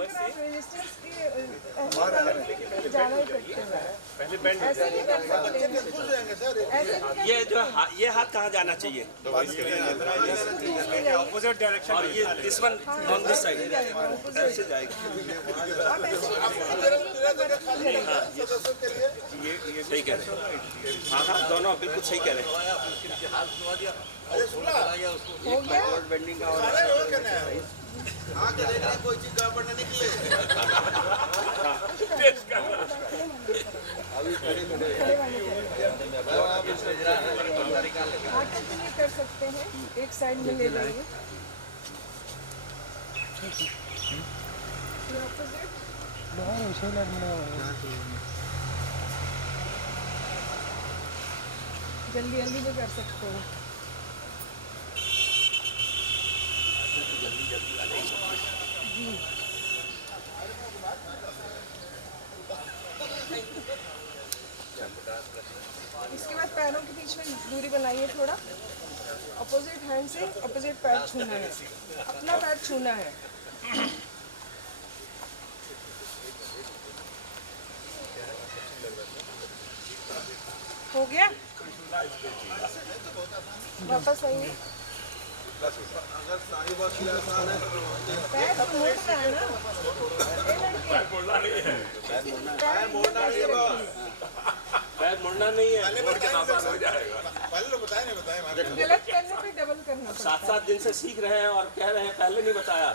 फिर आप रेजिस्टेंस की ज़्यादा इफेक्टिव है। पहले बेंड ऐसे नहीं कर सकते, ऐसे नहीं ये जो ये हाथ कहाँ जाना चाहिए? Opposite direction. और ये this one on this side ऐसे जाएगा। आप ऐसे ये सही कह रहे हैं। हाँ हाँ, दोनों बिल्कुल सही कह रहे हैं। हो गया। कोई चीज गड़बड़ न निकले। आगे के लिए कर सकते हैं, एक साइड में ले जाइए। जल्दी जल्दी भी कर सकते हैं। जी इसके बाद पैरों के बीच में दूरी बनाइए थोड़ा। अपोजिट हैंड से अपोजिट पैर छूना है, अपना पैर छूना है। हो गया, वापस आइए। पैर तो मोड़ना है ना, पैर मोड़ना नहीं है। पैर मुड़ना नहीं है, मोड़ के आसान हो जाएगा। पहले तो बताए नहीं बताए गलत करने पे डबल करना पड़ता है। 7 दिन से सीख रहे हैं और कह रहे हैं पहले नहीं बताया।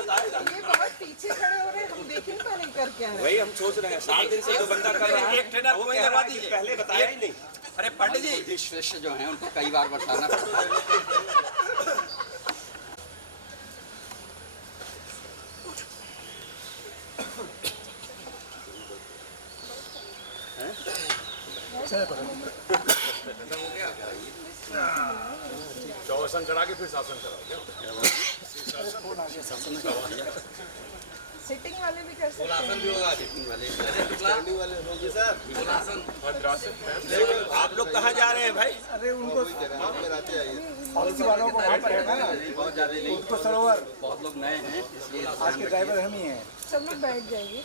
बताएगा। ये बहुत पीछे खड़े हो रहे हैं, हम देख नहीं पा रहे कर क्या है। वही हम सोच रहे हैं, 7 दिन से तो बंदा कर रहा है। वो कह रहा है कि पहले बताया ही नहीं। अरे पंडित जी शिष्य जो हैं उनको कई बार बताना पड़ता है। चौसन करा के फिर शासन कराओ क्या? सिटिंग वाले भी कर सकते हैं। भी होगा सिटिंग वाले। स्टैंडिंग वाले होंगे सर। आप लोग कहाँ जा रहे हैं भाई? अरे उनको आते आइए। पॉलिसी वालों को वहाँ पर है ना, बहुत ज्यादा नहीं, उसको सरोवर बहुत लोग नए हैं इसलिए आज के ड्राइवर हम ही हैं। सब लोग बैठ जाइए।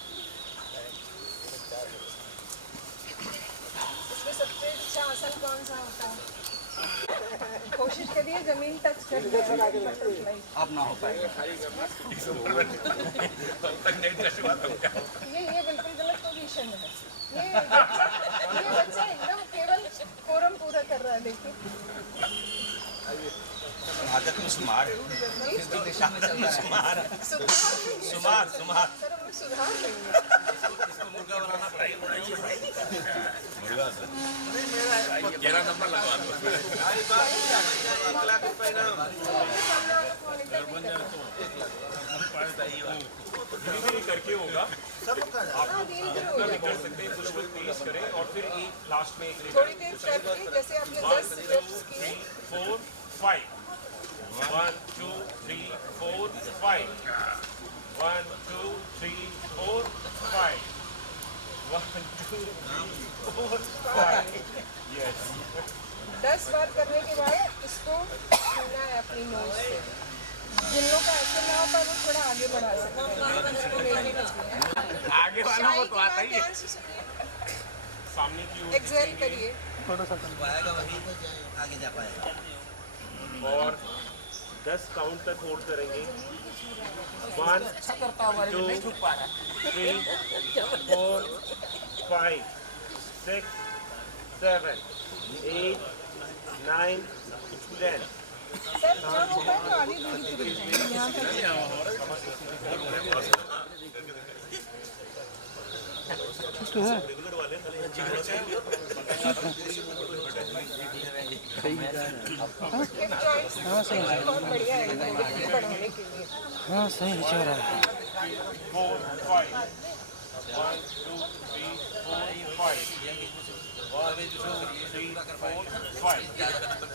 इसमें सबसे अच्छा आसन कौन सा होता है? कोशिश करिए जमीन टच कर दे। अब ना हो पाएगा। ये बिल्कुल गलत पोजीशन है। ये बच्चा एकदम केवल कोरम पूरा कर रहा है। देखिए आदत में सुमार सुधार सुमार सर, हम लोग सुधार लेंगे। मुर्गा बनाना पड़ेगा। तेरा नंबर लगवा दो। धीरे करके होगा। आप कर सकते हैं, कुछ लोग तेज करें और फिर एक लास्ट में एक थोड़ी देर करके, जैसे आपने 10 स्टेप्स किए। 4 5 1 2 3 4 5 1 2 3 4 5 1 2 3 4 5 यस। 10 बार करने के बाद इसको छूना है अपनी नोज से। जिन लोगों का ऐसे ना होता वो थोड़ा आगे बढ़ा सकते हैं। आगे वालों को तो आता ही है। सामने की ओर एक्सहेल करिए। आएगा वही आगे जा पाएगा। और 10 काउंट तक होल्ड करेंगे। 1 2 3 4 5 6 7 8 9 10। सर जहाँ होता है तो आगे दूरी से बढ़ जाएंगे। यहाँ तक बहुत बढ़िया है बढ़ाने के लिए। हाँ सही चल रहा है। 4 5 1 2 3 4 5 1 2 3 4 5।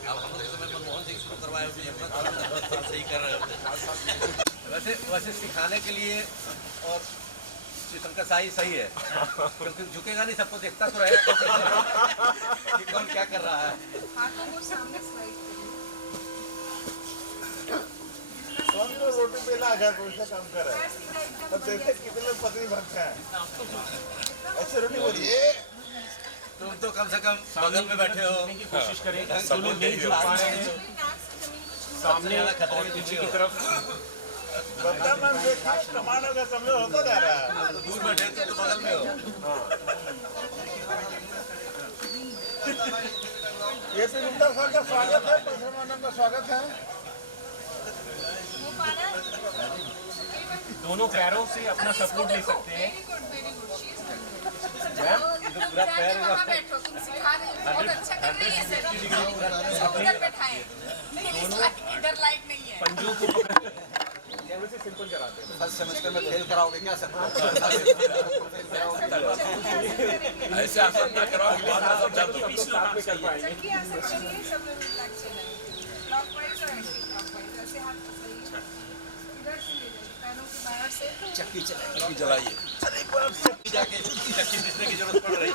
अब हम लोग के समय मनमोहन सिंह शुरू करवाए हुए हैं, सही कर रहे होते। वैसे सिखाने के लिए और शंकर साई सही है, क्योंकि झुकेगा नहीं, सबको देखता तो रहेगा कि कौन क्या कर रहा है। हाथों को सामने स्लाइड करिए। रोटी बेला आ गया, कोई सा काम कर रहा है। कितने लोग पत्नी भक्त हैं ऐसे रोटी बोलिए तुम तो कम से कम बगल में बैठे हो की कोशिश करें सब लोग नहीं जुड़ पा रहे हैं सामने और पीछे की तरफ वर्तमान देखिए कमानों का समय होता जा रहा है दूर बैठे तो बगल में हो। ये तो गुप्ता साहब का स्वागत है परशुरामानंद का स्वागत है दोनों पैरों से अपना सपोर्ट ले सकते हैं पूरा पैर वहाँ बैठो तुम सिखा रही हो बहुत अच्छा कर रही है सर उधर बैठाए इधर लाइट नहीं है पंजों को कैमरे से सिंपल कराते हैं फर्स्ट सेमेस्टर में फेल कराओगे क्या सर? ऐसे आसान ना कराओ कि बाद में सब जल्दी साथ में कर पाएंगे चक्की आसन करिए सब लोग रिलैक्स हो जाएंगे क्लॉकवाइज और एंटी क्लॉकवाइज ऐसे हाथ पकड़िए इधर से ले जाइए पैरों के बाहर से चक्की चलाइए जाके चक्की पीसने की जरूरत पड़ रही है।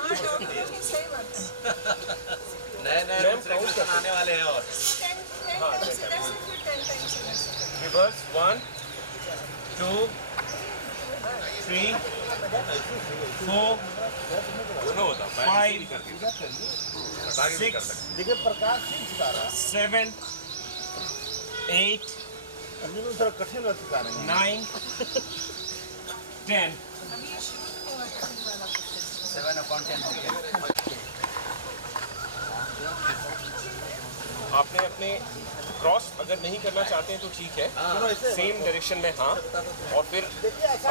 सही बात है नए नए आने वाले हैं और 10 टाइम्स इधर से फिर 10 टाइम्स इधर से रिवर्स 1 2 3 4 दोनों होता 5 6 देखिए प्रकाश सिंह सिखा रहा है 7 8 अंजलि में थोड़ा कठिन बात सिखा रहे हैं 9 10 अभी ये शुरू हुआ है वाला 7/10 हो गया। आपने अपने क्रॉस अगर नहीं करना चाहते हैं तो ठीक है सेम डायरेक्शन में हाँ और फिर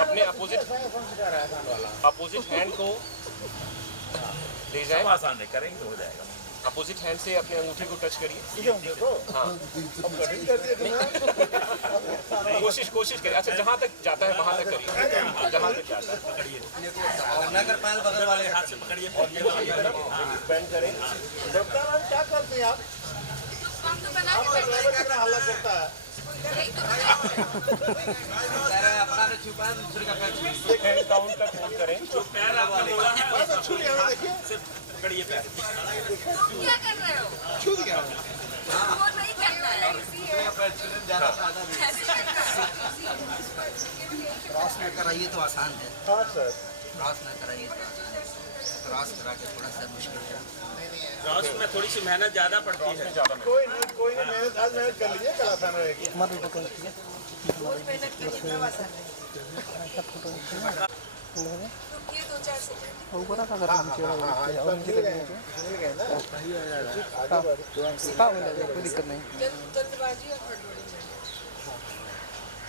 अपने अपोजिट हैंड को ले जाए आसान है करेंगे हो जाएगा। अपोजिट हैंड से अपने अंगूठे को टच करिए हाँ कोशिश करिए अच्छा जहाँ तक जाता है वहाँ तक करिए जहाँ तक जाता है और नगर पाल बगल वाले हाथ से पकड़िए बेंड करें वर्तमान क्या करते हैं आप हम तो बना के बैठे हल्ला करता है यही तो अपना ने छुपा दूसरे का पैर छुपा हैंड काउंट तक होल्ड करें पैर आपका बोला बस छू लिया ना, देखिए पकड़िए पैर तुम क्या कर रहे हो छू दिया वो नहीं करना है पैर छूने ज्यादा फायदा नहीं। ऐसे करना है क्रॉस में कराइए तो आसान है। हाँ सर क्रॉस में कराइए तो आसान है। क्रॉस करा के थोड़ा सा मुश्किल है। क्रॉस में थोड़ी सी मेहनत ज्यादा पड़ती है। कोई नहीं मेहनत आज मेहनत कर लीजिए कल आसान रहेगी रुकिए 2-4 सेकंड मिल गए ना कोई दिक्कत नहीं। जल्दबाजी और हड़बड़ी में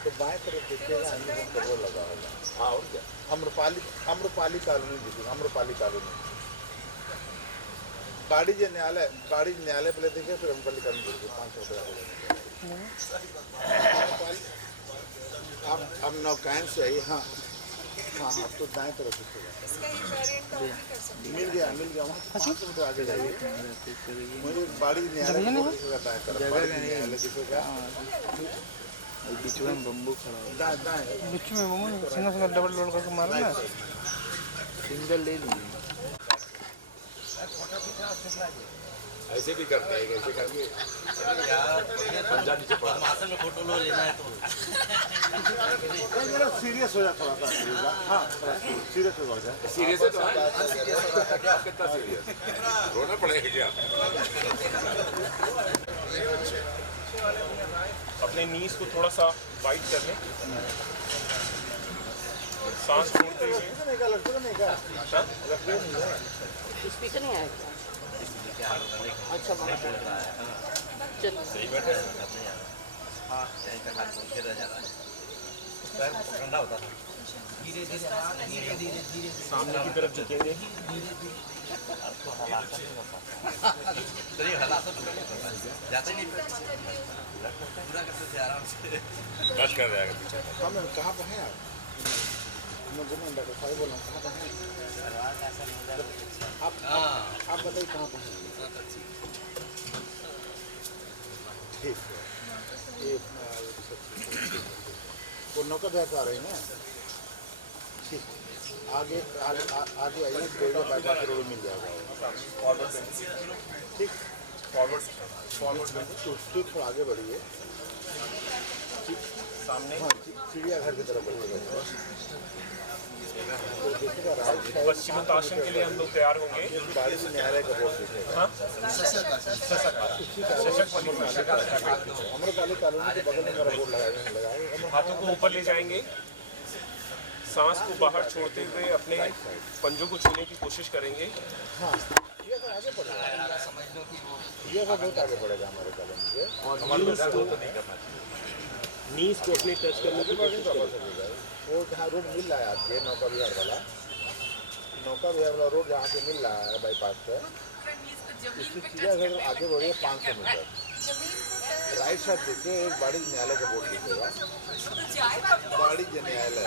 तो बाएं तरफ देखिएगा अंदर को वो लगा होगा हाँ और क्या अम्रपाली कॉलोनी देखिए अम्रपाली कॉलोनी वाणिज्य न्यायालय पहले देखिए फिर अम्रपाली कॉलोनी देखिए 500 अब नौकायन से आई हाँ अब तो दाएं तरफ देखिएगा इसका ही वेरिएंट का भी कर सकते मिल गया वहाँ 500 मीटर आगे जाइए मुझे वाणिज्य न्यायालय दिखेगा दाएं तरफ वाणिज्य न्यायालय दिखेगा बीच में बम्बू खड़ा है। दाएं बीच में बम्बू सिंगल डबल लोड करके मारो ना। सिंगल ले लीजिए। ऐसे भी करते हैं ऐसे करके मासन में फोटो लो लेना है तो सीरियस हो जाए थोड़ा सा हाँ सीरियस हो जाए सीरियस है तो कितना सीरियस रोना पड़ेगा क्या अपने नीज को थोड़ा सा वाइड कर लें सांस छोड़ते हुए लड़के नहीं का स्पीकर नहीं आया क्या? अच्छा चलो सही बैठे हाँ यहीं तक हाथ पहुँच के रह जा रहा है पैर ठंडा होता है धीरे धीरे सामने की तरफ झुकेंगे चलिए हलासा तो करना पड़ता है जाते नहीं पूरा करते थे आराम से टच कर रहेगा पीछे हम कहाँ पे हैं मुझे नहीं डॉक्टर साहब बोल रहा हूँ कहाँ पे हैं आप बताइए कहाँ पे हैं ठीक है ये वो नौका देख आ रही है ना ठीक आगे आगे आगे आइए कोई बाईपास रोड मिल जाएगा ठीक फॉरवर्ड ठीक थोड़ा आगे बढ़िए ठीक सामने हाँ चिड़ियाघर की तरफ बढ़िएगा इसका राइट साइड पश्चिमोत्तासन के लिए हम लोग तैयार होंगे। बाड़ी में न्यायालय का बोर्ड दिखेगा। अम्रपाली कॉलोनी के बगल में मेरा बोर्ड लगाए। हाथों को ऊपर ले जाएंगे, सांस को बाहर छोड़ते हुए अपने पंजों को छूने की कोशिश करेंगे। हाँ, ये अगर आगे बढ़ेगा, ये अगर बहुत आगे बढ़ेगा हमारे कॉलोनी से, और हमारे को तो नहीं करना चाहिए। नीज को अपने टच करने की कोशिश करेंगे। वो जहाँ रोड मिल रहा है आपके नौका विहार वाला रोड जहाँ से मिल रहा है बाईपास पे, इससे सीधा अगर आगे बढ़िए 500 मीटर राइट साइड देखिए, एक बाड़ी न्यायालय का बोर्ड दिखेगा, बाड़ी न्यायालय।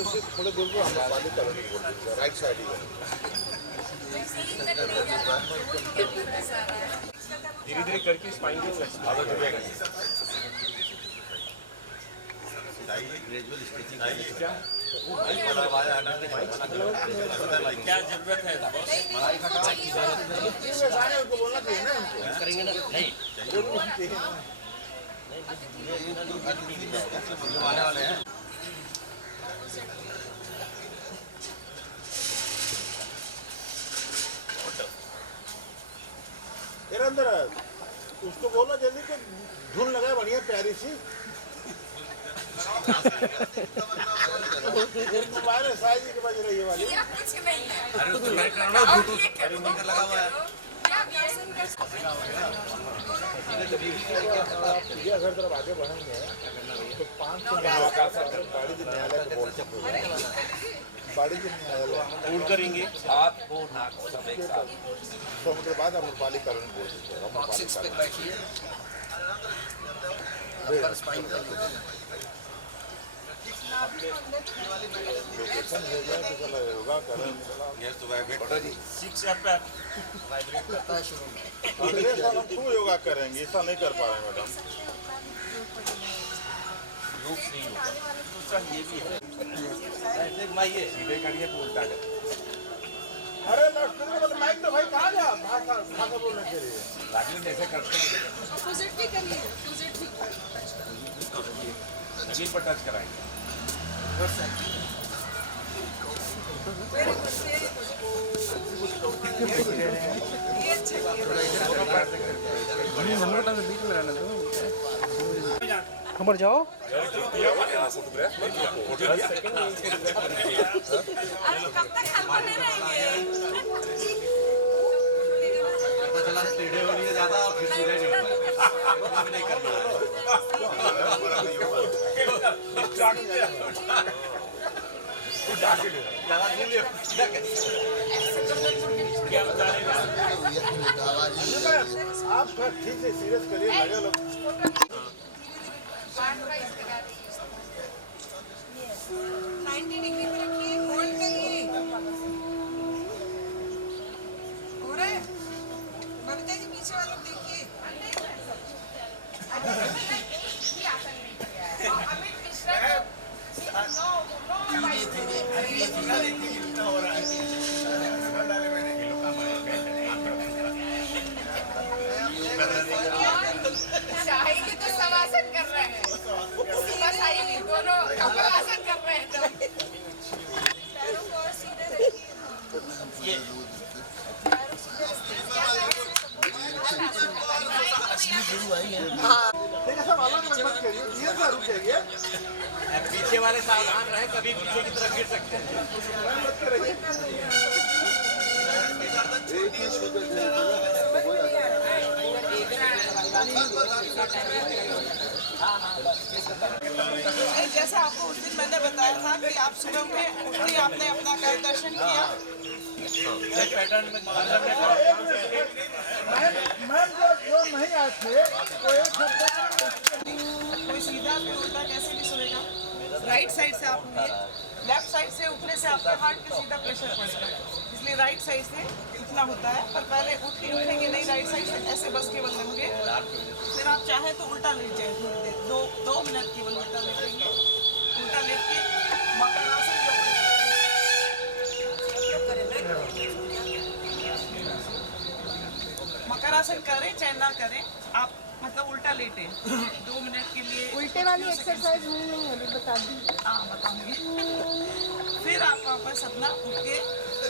उससे थोड़े दूर को अम्रपाली कॉलोनी बोर्ड दिखेगा, राइट साइड ही है। धीरे धीरे करके स्पाइन को क्या जरूरत है बोलना चाहिए ना उनको, करेंगे ना नहीं आने वाले हैं। अंदर उसको बोला जल्दी को धुन लगाए बढ़िया प्यारी सी। मोबाइल साइज के बज रही है वाली। कुछ नहीं है। अरे तो मैं कर रहा हूं, ब्लूटूथ लगा हुआ है। ये अगर तरफ आगे बढ़ेंगे तो 500 बाड़ी न्यायालय को बोल सकते, बाड़ी न्यायालय पूर्ण करेंगे। हाथ को नाक सब एक साथ। 100 मीटर बाद अम्रपाली कॉलोनी बोल सकते हैं। लोकेशन भेजा तो चलो योगा करें। अगले साल हम क्यों योगा करेंगे, ऐसा नहीं कर पा रहे मैडम। सीधे करिए तो उल्टा कर। अरे माइक तो भाई कहाँ गया भाषा बोलने के लिए। लागू जैसे करते हैं अपोजिट भी करिए, अपोजिट भी। जमीन पर टच कराएंगे। ये अच्छा किया। बीच में रहना दो, ऊपर जाओ। अब कब तक हलवा नहीं रहेंगे? पता चला सीधे हो रही है ज़्यादा और फिर सीधे नहीं हो रहा है। नहीं करना है। ज़्यादा नहीं ले। आप ठीक से सीरियस करिए, लगे लोग 90 डिग्री पे रखिए, होल्ड करिए। हो रहा है? बबीता जी पीछे वालों को देखिए। अमित मिश्रा शाही भी तो समासन कर रहे हैं, शाही भी दोनों कपासन कर रहे हैं। पैरों को और सीधे रखिए। पीछे वाले सावधान रहे, कभी पीछे की तरफ गिर सकते हैं। जैसा आपको उस दिन मैंने बताया था कि आप सुबह उठे आपने अपना कर दर्शन किया। पैटर्न में मैम जो नहीं आए थे कोई सीधा कोई उल्टा कैसे भी सोएगा। राइट साइड से आप उठिए, लेफ्ट साइड से उठने से आपके हार्ट पे सीधा प्रेशर पड़ेगा, इसलिए राइट साइड से उठना होता है। पर पहले उठेंगे नहीं राइट साइड से, ऐसे बस केवल लेंगे। फिर आप चाहे तो उल्टा लेट जाए थोड़ी देर, 2 मिनट केवल उल्टा लेटेंगे। उल्टा लेट के मकरासन मकरासन करें चाहे ना करें, आप मतलब उल्टा लेटे 2 मिनट के लिए। उल्टे वाली एक्सरसाइज नहीं है, बता दी। हाँ बताऊंगी। फिर आप वापस अपना उठ के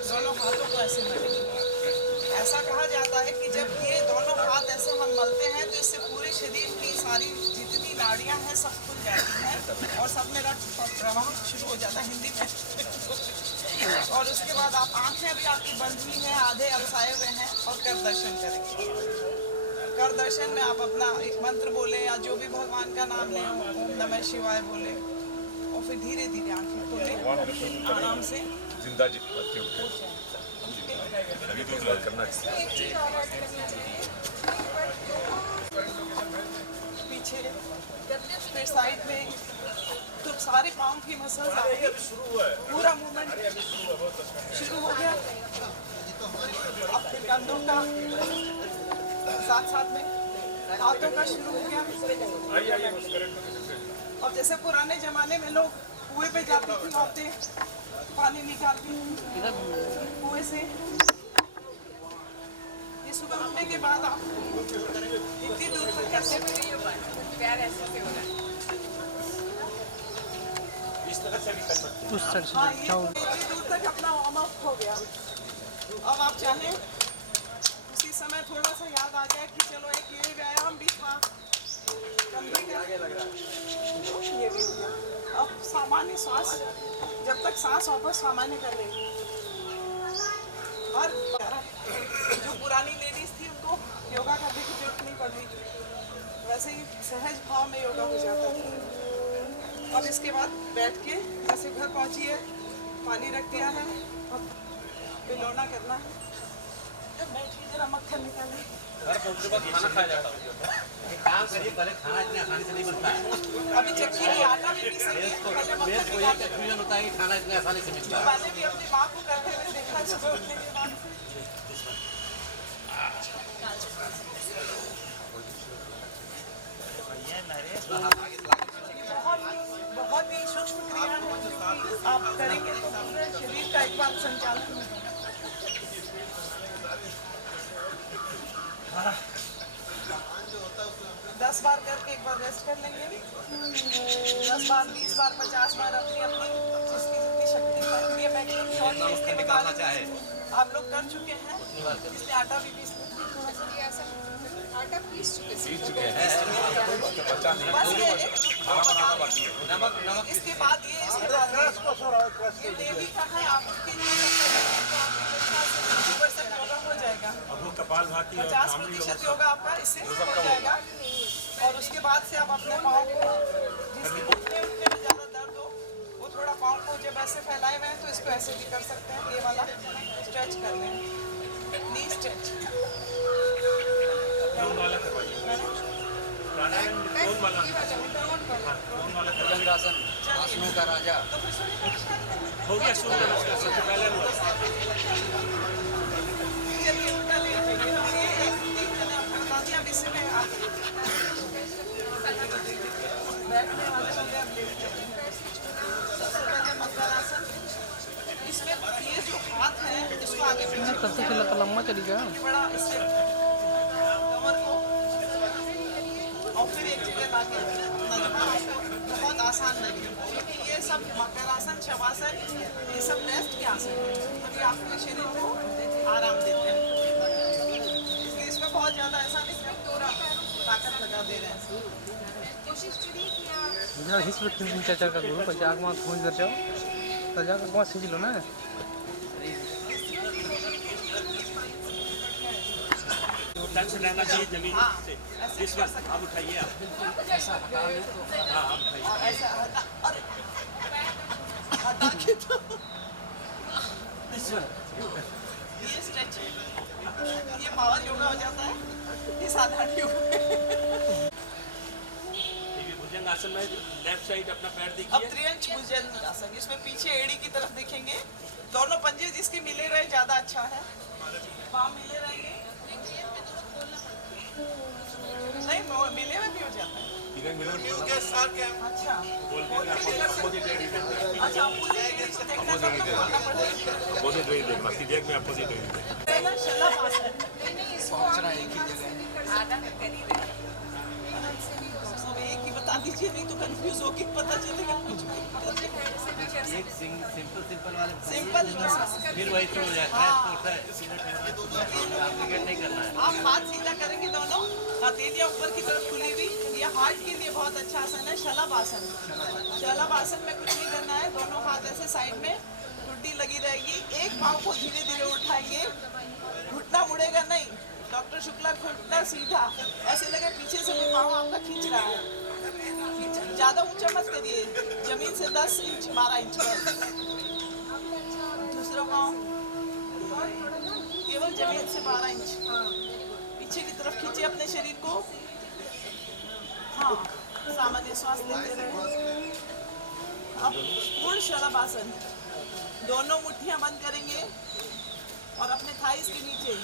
दोनों हाथों को ऐसे मलेंगे। ऐसा कहा जाता है कि जब ये दोनों हाथ ऐसे हम मलते हैं तो इससे पूरे शरीर की सारी जितनी नाड़ियां हैं सब खुल जाती हैं और सब में रक्त प्रवाह शुरू हो जाता है हिंदी में। और उसके बाद आप आंखें भी आपकी बंद हुई हैं, आधे अलसाए हुए हैं और कर दर्शन करेंगे। कर दर्शन में आप अपना एक मंत्र बोले या जो भी भगवान का नाम लें, ओम नमः शिवाय बोले और फिर धीरे धीरे आंखें खोलें आराम से। जिंदा जी अभी तो बात करना एक चीज और ऐड करना चाहिए, पीछे फिर साइड में तो सारे पाँव की मसल्स आपके पूरा मूवमेंट शुरू हो गया। अब फिर कंधों का साथ साथ में हाथों का शुरू हो गया। और जैसे पुराने जमाने में लोग कुएं पे जाती थी, औरतें पानी निकालती कुएं से। ये सुबह उठने के बाद आप इतनी दूर तक कैसे प्यार ऐसे से हो रहा है। इस तरह से भी कर सकते उस तरह से हाँ, ये इतनी दूर तक अपना वार्म अप हो गया। अब आप चाहें उसी समय थोड़ा सा याद आ जाए कि चलो एक ये व्यायाम भी था, कंधे का ये भी हो गया। अब सामान्य सांस, जब तक सांस वापस सामान्य कर लेंगे। और जो पुरानी लेडीज थी उनको योगा करने की जरूरत नहीं पड़ रही, वैसे ही सहज भाव में योगा हो जाता था। अब इसके बाद बैठ के जैसे घर पहुंची है, पानी रख दिया है, अब बिलोना करना है। बैठिए जरा मक्खन निकालें। घर पहुंचने बाद खाना खाया जाता है। एक काम करिए, पहले खाना इतने आसानी से नहीं बनता है। अभी चक्की की आटा भी पीसेंगे, पहले मक्खन मेरे को ये कंफ्यूजन होता है कि खाना इतने आसानी से मिलता है। मैंने भी अपनी माँ को करते हुए देखा सुबह उठने के बाद। बहुत ही सूक्ष्म क्रिया है जो कि आप करेंगे तो पूरे शरीर का एक बार संचालन होगा। 10 बार करके एक बार रेस्ट कर लेंगे। 10 बार, 20 बार, 50 बार अपनी अपनी जिसकी जितनी शक्ति है। ये मैं एकदम शॉर्ट में इसके निकालना चाहे आप लोग कर चुके हैं, इसलिए आटा भी पीस लेते हैं थोड़ा सा। ये ऐसा आटा पीस चुके बस ये एक नमक इसके बाद ये देवी का है, आप उसके 50% योगा हो जाएगा। कपाल भाती 50% योगा आपका इससे हो जाएगा। और उसके बाद से आप अपने पाँव को, जिसकी उठने में ज़्यादा दर्द हो, वो थोड़ा पाँव को जब ऐसे फैलाए हुए हैं तो इसको ऐसे भी कर सकते हैं। ये वाला स्ट्रेच कर लें, नी स्ट्रेच। भुजंगासन, आसनों का राजा। तो फिर सूर्य नमस्कार हो गया। सूर्य नमस्कार सबसे पहले चलिए उठा ले जाइए। ये एक 3 जने आप बता दिया। अब इससे मैं बैठने वाले हो गए, अब लेट जाइए। सबसे पहले मकरासन। इसमें ये जो हाथ है इसको आगे पीछे सबसे चला तो लम्बा चली गया। बड़ा इससे कमर को और फिर एक जगह लाके अपना जमा आपको बहुत आसान लगे, क्योंकि ये सब मकरासन, शवासन, ये सब रेस्ट के आसन हैं, क्योंकि आपके शरीर को आराम देते हैं। इसलिए इसमें बहुत ज़्यादा ऐसा नहीं कि पूरा ताकत लगा दे रहे हैं। कोशिश करिए कि आप यार इस वक्त 3-4 का करो, 50 मार्क पहुँच कर जाओ, 50 का पाँच सीख लो ना। टच रहना चाहिए जमीन से। ऐसे कर सकते आप उठाइए आप। ऐसा हटा और ऐसा हटा और हटा के तो ये स्ट्रेच, ये पावर योगा हो जाता है, ये साधारण योगा। भुजंगासन में लेफ्ट साइड अपना पैर अब देखिए। त्रियंच भुजंगासन, इसमें पीछे एड़ी की तरफ देखेंगे, दोनों पंजे जिसके मिले रहे ज़्यादा अच्छा है। पाँव मिले रहेंगे, नहीं मिले में भी हो जाता है। अच्छा, अपोजिट एड़ी को देखना तब तो बोलना पड़ेगा। अपोजिट एड़ी देखना, सीधे में अपोजिट एड़ी देखना। शलभासन, आधा कर ही रहे सब एक ही बता दीजिए, नहीं तो कंफ्यूज होके पता चलेगा कुछ भी। एक सिंपल वाले सिंपल फिर वही शुरू हो जाएगा कॉम्प्लिकेट नहीं करना है। आप हाथ सीधा करेंगे दोनों, हथेलियां ऊपर की तरफ खुली हुई। ये हार्ट के लिए बहुत अच्छा आसन है, शलभ आसन। शलभ आसन में कुछ नहीं करना है, दोनों हाथ ऐसे साइड में, टुड्डी लगी रहेगी। एक पाँव को धीरे धीरे उठाएंगे, घुटना मुड़ेगा नहीं। डॉक्टर शुक्ला घुटना सीधा, ऐसे लगे पीछे से भी पाँव आपका खींच रहा है। ज्यादा ऊंचा मत करिए, जमीन से 10 इंच 12 इंच पर। दूसरा पाँव केवल जमीन से 12 इंच पीछे की तरफ खींचे अपने शरीर को। हाँ, सामान्य श्वास लेते रहे। अब पूर्ण शलभ आसन, दोनों मुट्ठियां बंद करेंगे और अपने थाइस के नीचे।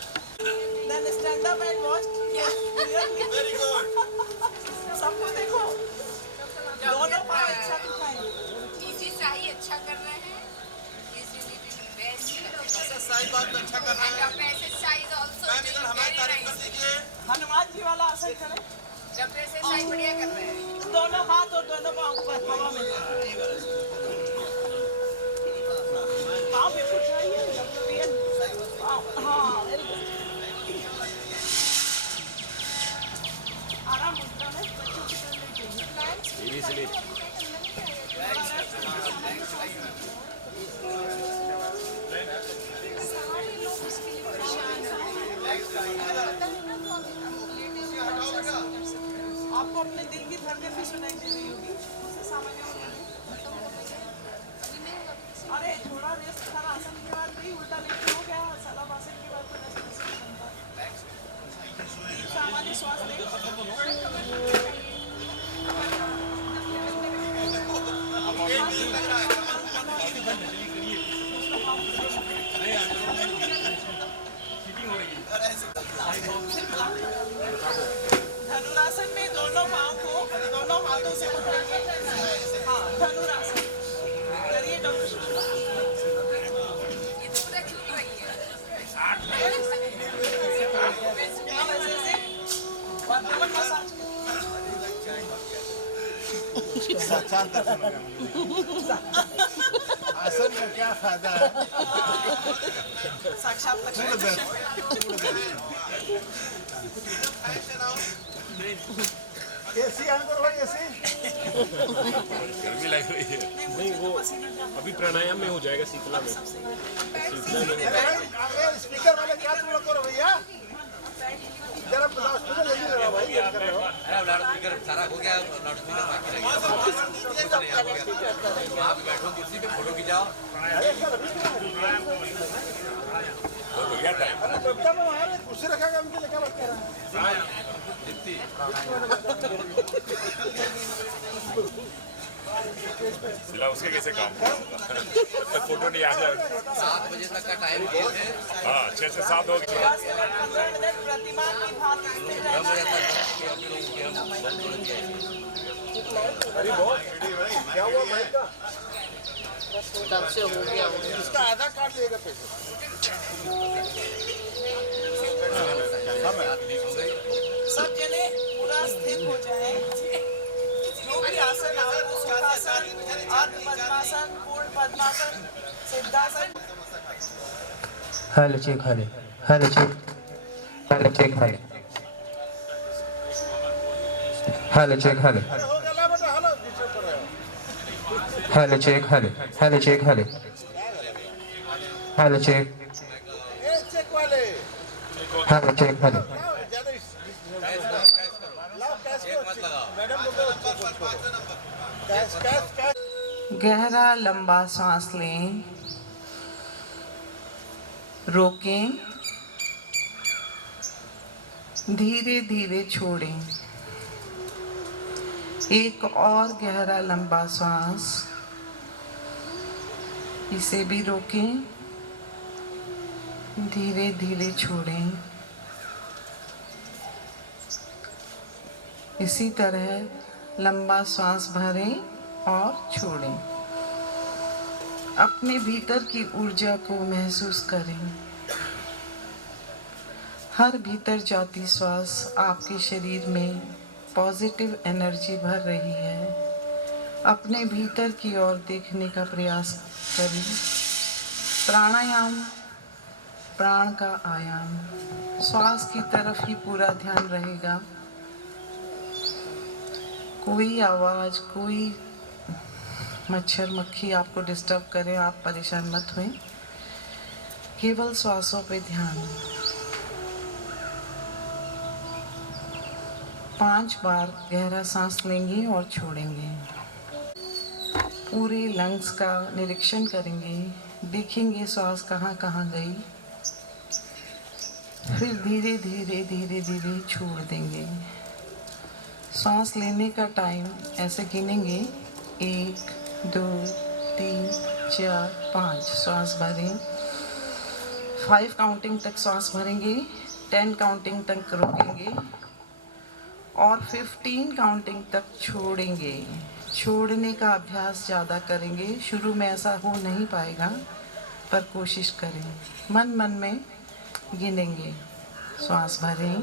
Then stand up and watch clearly. Very good. सबको देखो, दोनों पाँव एक साथ उठाएंगे। इजी शाही अच्छा कर रहे हैं। साई बात अच्छा कर रहा है। हनुमान जी वाला आसन करें। बढ़िया कर रहे हैं। दोनों हाथ और दोनों पाँव ऊपर हवा में। पाँव भी उठाइए। हाँ, very good. आराम मुद्रा में बच्चों की तरह लेटिए। आपको अपने दिल की धड़कन भी सुनाई दे रही होगी, उससे सामान्य हो जाएगी। अरे थोड़ा रेस्ट हर आसन के बाद भी उल्टा लेके हो गया, शलभ आसन के बाद तो रेस्ट नहीं बनता। सामान्य श्वास लें। धनुरासन में दोनों पाँव को दोनों हाथों से उठाएंगे। हाँ, धनुरासन करिए डॉक्टर शुक्ला। साक्षात दर्शन हो गया। आसन का क्या फायदा है? साक्षात एसी अंदर हो, एसी गर्मी लग रही है। नहीं वो अभी प्राणायाम में हो जाएगा, शीतला में। स्पीकर वाले क्या तुम लोग करो भैया, जरा लाउडस्पीकर जल्दी लगाओ भाई। अरे लाउडस्पीकर सारा हो गया, लाउडस्पीकर बाकी रह गया। वहाँ पे बैठो कुर्सी पे, फोटो खिंचाओ। बहुत बढ़िया टाइम। कुर्सी रखेगा उनके लेकर बात कर रहा है। सिला उसके कैसे काम तक फोटो नहीं आ जाए। 7 बजे तक का टाइम दिए थे। हाँ, 6 से 7 हो गया। 15 मिनट प्रतिमा की भांति स्थिर रहना है। क्या हुआ भाई का? तब से हो गया। इसका आधा काट लेगा पैसे। सब जने पूरा स्थिर हो जाए। जो भी आसन आपको सुखासन, ardha padmasana, purna padmasana, siddhasana. Hello check, hello hello check, hello check, hello hello check, hello hello check, hello hello check, hello hello check, check वाले हेलो चेक, हेलो गहरा लंबा सांस लें, रोकें, धीरे धीरे छोड़ें। एक और गहरा लंबा सांस, इसे भी रोकें, धीरे धीरे छोड़ें। इसी तरह लंबा सांस भरें और छोड़ें। अपने भीतर की ऊर्जा को महसूस करें। हर भीतर जाती श्वास आपके शरीर में पॉजिटिव एनर्जी भर रही है अपने भीतर की ओर देखने का प्रयास करें। प्राणायाम प्राण का आयाम, श्वास की तरफ ही पूरा ध्यान रहेगा। कोई आवाज़, कोई मच्छर मक्खी आपको डिस्टर्ब करे, आप परेशान मत हुए। केवल श्वासों पे ध्यान। 5 बार गहरा सांस लेंगे और छोड़ेंगे। पूरे लंग्स का निरीक्षण करेंगे, देखेंगे श्वास कहाँ कहाँ गई। फिर धीरे धीरे धीरे धीरे छोड़ देंगे। सांस लेने का टाइम ऐसे गिनेंगे, 1 2 3 4 5 श्वास भरें। 5 काउंटिंग तक श्वास भरेंगे, 10 काउंटिंग तक रोकेंगे और 15 काउंटिंग तक छोड़ेंगे। छोड़ने का अभ्यास ज़्यादा करेंगे। शुरू में ऐसा हो नहीं पाएगा, पर कोशिश करें। मन मन में गिनेंगे। श्वास भरें,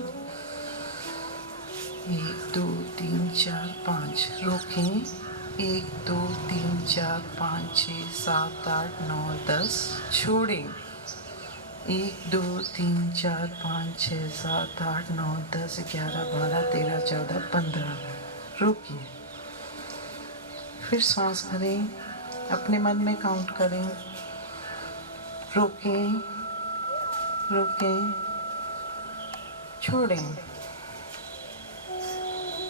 1 2 3 4 5 रोकें, 1 2 3 4 5 6 7 8 9 10 छोड़ें, 1 2 3 4 5 6 7 8 9 10 11 12 13 14 15 रोकिए। फिर श्वास भरें, अपने मन में काउंट करें, रोकें रोकें, छोड़ें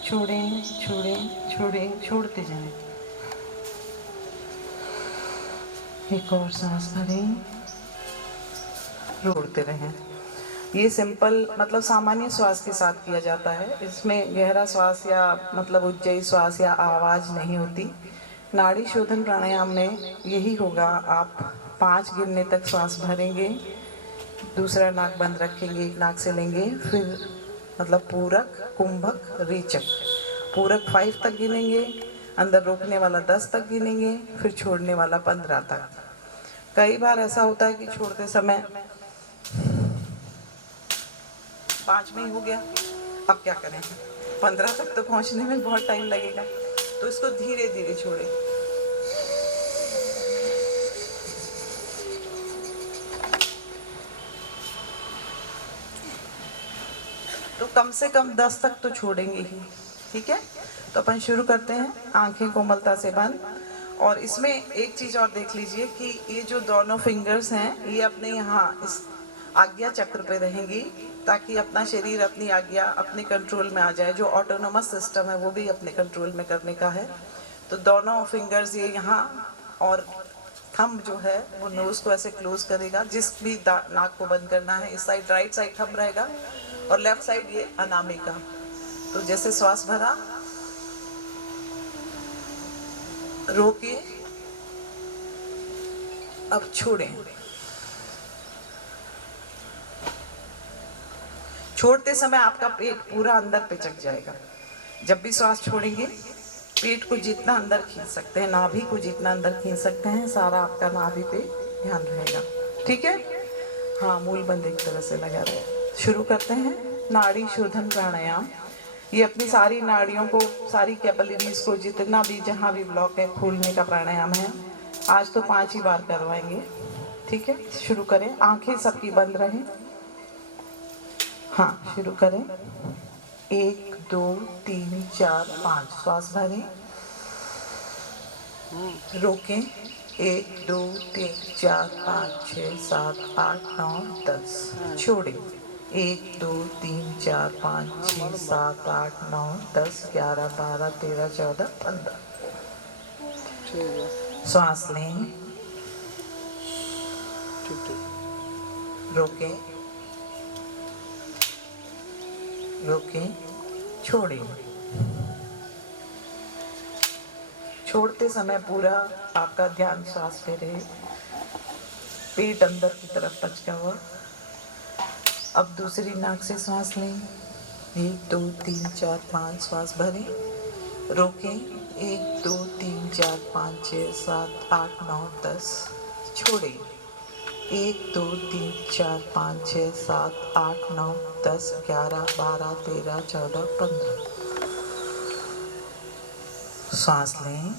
छोड़ें छोड़ें छोड़ें, छोड़ते जाएं। एक और सांस भरें, छोड़ते रहें। ये सिंपल मतलब सामान्य श्वास के साथ किया जाता है। इसमें गहरा श्वास या मतलब उज्जयी श्वास या आवाज़ नहीं होती। नाड़ी शोधन प्राणायाम में यही होगा। आप 5 गिनने तक श्वास भरेंगे, दूसरा नाक बंद रखेंगे, एक नाक से लेंगे, फिर मतलब पूरक, कुंभक, रेचक। पूरक 5 तक गिनेंगे, अंदर रोकने वाला 10 तक गिनेंगे, फिर छोड़ने वाला 15 तक। कई बार ऐसा होता है कि छोड़ते समय 5 में ही हो गया, अब क्या करें, 15 तक तो पहुंचने में बहुत टाइम लगेगा, तो इसको धीरे धीरे छोड़ें। तो कम से कम 10 तक तो छोड़ेंगे ही, ठीक है। तो अपन शुरू करते हैं, आंखें कोमलता से बंद। और इसमें एक चीज़ और देख लीजिए कि ये जो दोनों फिंगर्स हैं ये अपने यहाँ इस आज्ञा चक्र पे रहेंगी, ताकि अपना शरीर अपनी आज्ञा अपने कंट्रोल में आ जाए। जो ऑटोनोमस सिस्टम है वो भी अपने कंट्रोल में करने का है। तो दोनों फिंगर्स ये यहाँ, और थंब जो है वो नोज़ को ऐसे क्लोज करेगा। जिस भी नाक को बंद करना है, इस साइड राइट साइड थंब रहेगा और लेफ्ट साइड ये अनामिका। तो जैसे श्वास भरा, रोके, अब छोड़ें। छोड़ते समय आपका पेट पूरा अंदर पिचक जाएगा। जब भी श्वास छोड़ेंगे, पेट को जितना अंदर खींच सकते हैं, नाभि को जितना अंदर खींच सकते हैं, सारा आपका नाभि पे ध्यान रहेगा, ठीक है। हाँ, मूल बंद एक तरह से लगा रहे। शुरू करते हैं नाड़ी शोधन प्राणायाम। ये अपनी सारी नाड़ियों को, सारी कैपिलरीज को, जितना भी जहाँ भी ब्लॉक है, खोलने का प्राणायाम है। आज तो 5 ही बार करवाएंगे, ठीक है। शुरू करें, आंखें सबकी बंद रहें। हाँ, शुरू करें। 1 2 3 4 5 श्वास भरें, रोकें। 1 2 3 4 5 6 7 8 9 10 छोड़ें। 1 2 3 4 5 6 7 8 9 10 11 12 13 14 15 श्वास लें, रोकें रोकें, छोड़ें। छोड़ते समय पूरा आपका ध्यान श्वास पे रहे, पेट अंदर की तरफ पचका हुआ। अब दूसरी नाक से श्वास लें। 1 2 3 4 5 श्वास भरें, रोकें। 1 2 3 4 5 6 7 8 9 10 छोड़ें। 1 2 3 4 5 6 7 8 9 10 11 12 13 14 15 श्वास लें,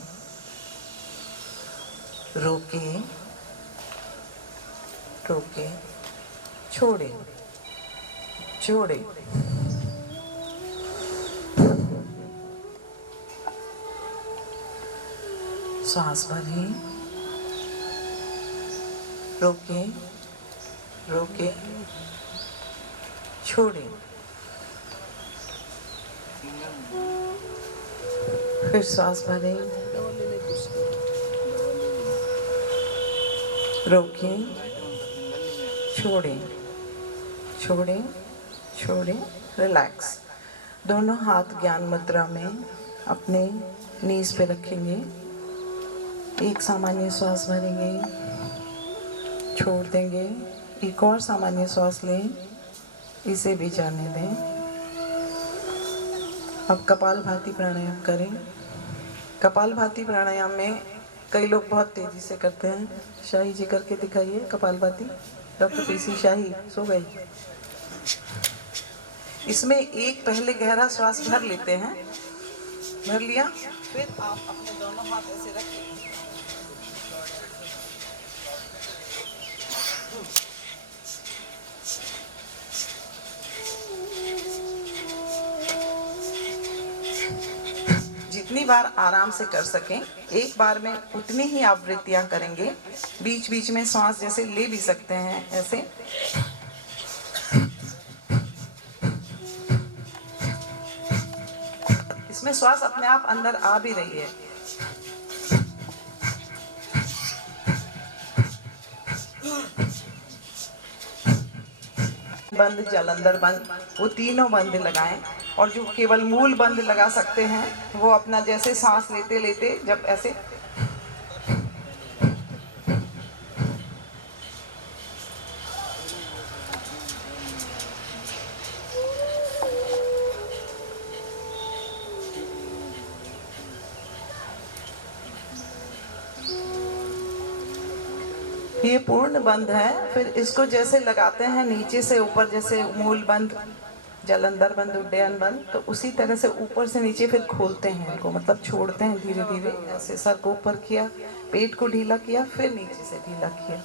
रोके, रोके, छोड़े, छोड़े, सांस भरें, रोके, रोके, छोड़े, फिर सांस भरें, रोके, छोड़े, छोड़े, छोड़े, रिलैक्स। दोनों हाथ ज्ञान मुद्रा में अपने नीज पे रखेंगे। एक सामान्य श्वास भरेंगे, छोड़ देंगे, एक और सामान्य श्वास लें, इसे भी जाने दें। अब कपालभाति प्राणायाम करें। कपालभाति प्राणायाम में कई लोग बहुत तेजी से करते हैं। शाही जी करके दिखाइए कपालभाति। डॉक्टर पीसी शाही सो गई। इसमें एक पहले गहरा श्वास भर लेते हैं, भर लिया, फिर आप अपने दोनों हाथ ऐसे रखें। जितनी बार आराम से कर सकें, एक बार में उतनी ही आवृत्तियां करेंगे। बीच बीच में सांस जैसे ले भी सकते हैं ऐसे। इसमें श्वास अपने आप अंदर आ भी रही है। बंद, जालंधर बंद, वो तीनों बंद लगाएं। और जो केवल मूल बंद लगा सकते हैं वो अपना जैसे सांस लेते लेते जब ऐसे ये पूर्ण बंद है। फिर इसको जैसे लगाते हैं नीचे से ऊपर, जैसे मूल बंद, जालंधर बंद, उड्डयन बंद, तो उसी तरह से ऊपर से नीचे फिर खोलते हैं इनको, मतलब छोड़ते हैं धीरे धीरे। ऐसे सर को ऊपर किया, पेट को ढीला किया, फिर नीचे से ढीला किया।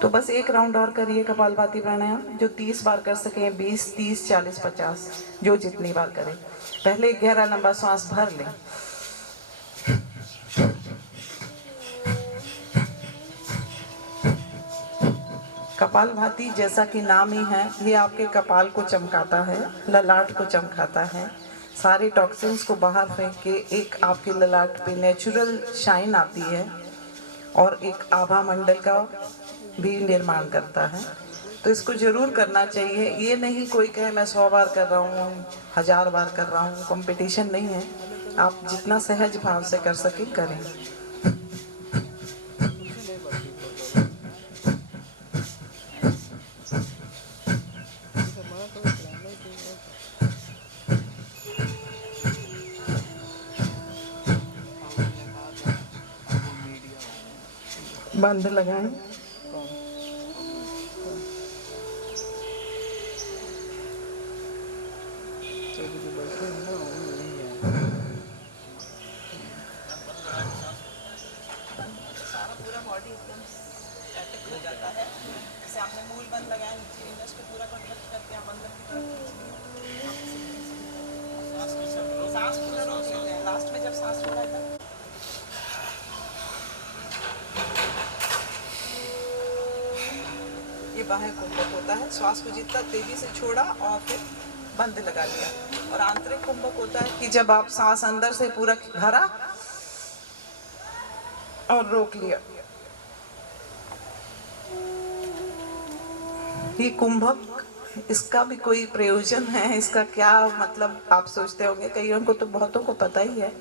तो बस एक राउंड और करिए कपालभाति प्राणायाम, जो 30 बार कर सकें, 20, 30, 40, 50, जो जितनी बार करें। पहले एक गहरा लंबा सांस भर लें। कपालभाति जैसा कि नाम ही है, ये आपके कपाल को चमकाता है, ललाट को चमकाता है। सारे टॉक्सिन्स को बाहर फेंक के एक आपके ललाट पे नेचुरल शाइन आती है और एक आभा मंडल का भी निर्माण करता है। तो इसको जरूर करना चाहिए। ये नहीं कोई कहे मैं 100 बार कर रहा हूँ, 1000 बार कर रहा हूँ, कंपटीशन नहीं है। आप जितना सहज भाव से कर सके करें। बंद लगाएं। सारा पूरा बॉडी एकदम स्टैटिक हो जाता है। जैसे आपने मूल बंद लगाया, नीचे इनर्स को पूरा कॉन्ट्रैक्ट करके आप अंदर की तरफ सांस पूरा रोक लेते हैं। लास्ट में जब सांस छोड़ा था, ये बाह्य कुंभक होता है। श्वास को जितना तेजी से छोड़ा और फिर बंद लगा लिया। और आंतरिक कुंभक होता है कि जब आप सांस अंदर से पूरा भरा और रोक लिया। ये कुंभक, इसका भी कोई प्रयोजन है, इसका क्या मतलब आप सोचते होंगे। कईयों को तो बहुतों को पता ही है।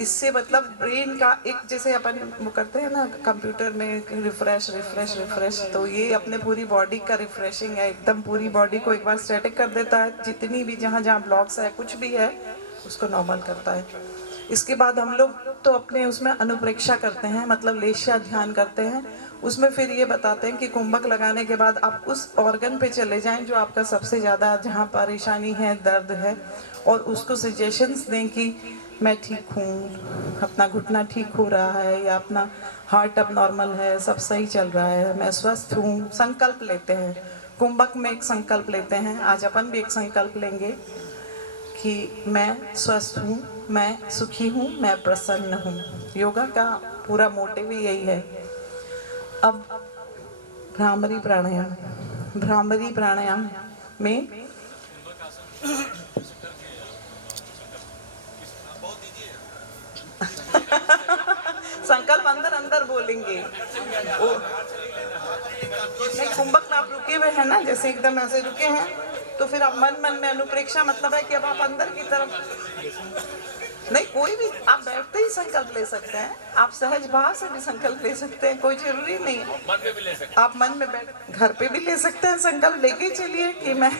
इससे मतलब ब्रेन का एक, जैसे अपन वो करते हैं ना कंप्यूटर में, रिफ्रेश रिफ्रेश रिफ्रेश, तो ये अपने पूरी बॉडी का रिफ्रेशिंग है। एकदम पूरी बॉडी को एक बार स्टैटिक कर देता है। जितनी भी जहाँ जहाँ ब्लॉक्स है, कुछ भी है, उसको नॉर्मल करता है। इसके बाद हम लोग तो अपने उसमें अनुप्रेक्षा करते हैं, मतलब लेशा ध्यान करते हैं। उसमें फिर ये बताते हैं कि कुंभक लगाने के बाद आप उस ऑर्गन पे चले जाएं जो आपका सबसे ज़्यादा जहाँ परेशानी है, दर्द है, और उसको सजेशंस दें कि मैं ठीक हूँ, अपना घुटना ठीक हो रहा है या अपना हार्ट अब नॉर्मल है, सब सही चल रहा है, मैं स्वस्थ हूँ। संकल्प लेते हैं, कुंभक में एक संकल्प लेते हैं। आज अपन भी एक संकल्प लेंगे कि मैं स्वस्थ हूँ, मैं सुखी हूँ, मैं प्रसन्न हूँ। योगा का पूरा मोटिव ही यही है। अब भ्रामरी प्राणायाम, भ्रामरी प्राणायाम में संकल्प अंदर अंदर बोलेंगे। नहीं, कुंभक में आप रुके हुए हैं ना, जैसे एकदम ऐसे रुके हैं, तो फिर आप मन मन में अनुप्रेक्षा, मतलब है कि अब आप अंदर की तरफ नहीं, कोई भी आप बैठते ही संकल्प ले सकते हैं, आप सहज भाव से भी संकल्प ले सकते हैं, कोई जरूरी नहीं है। मन में भी ले सकते आप मन में बैठ, घर पे भी ले सकते हैं, संकल्प लेके चलिए कि मैं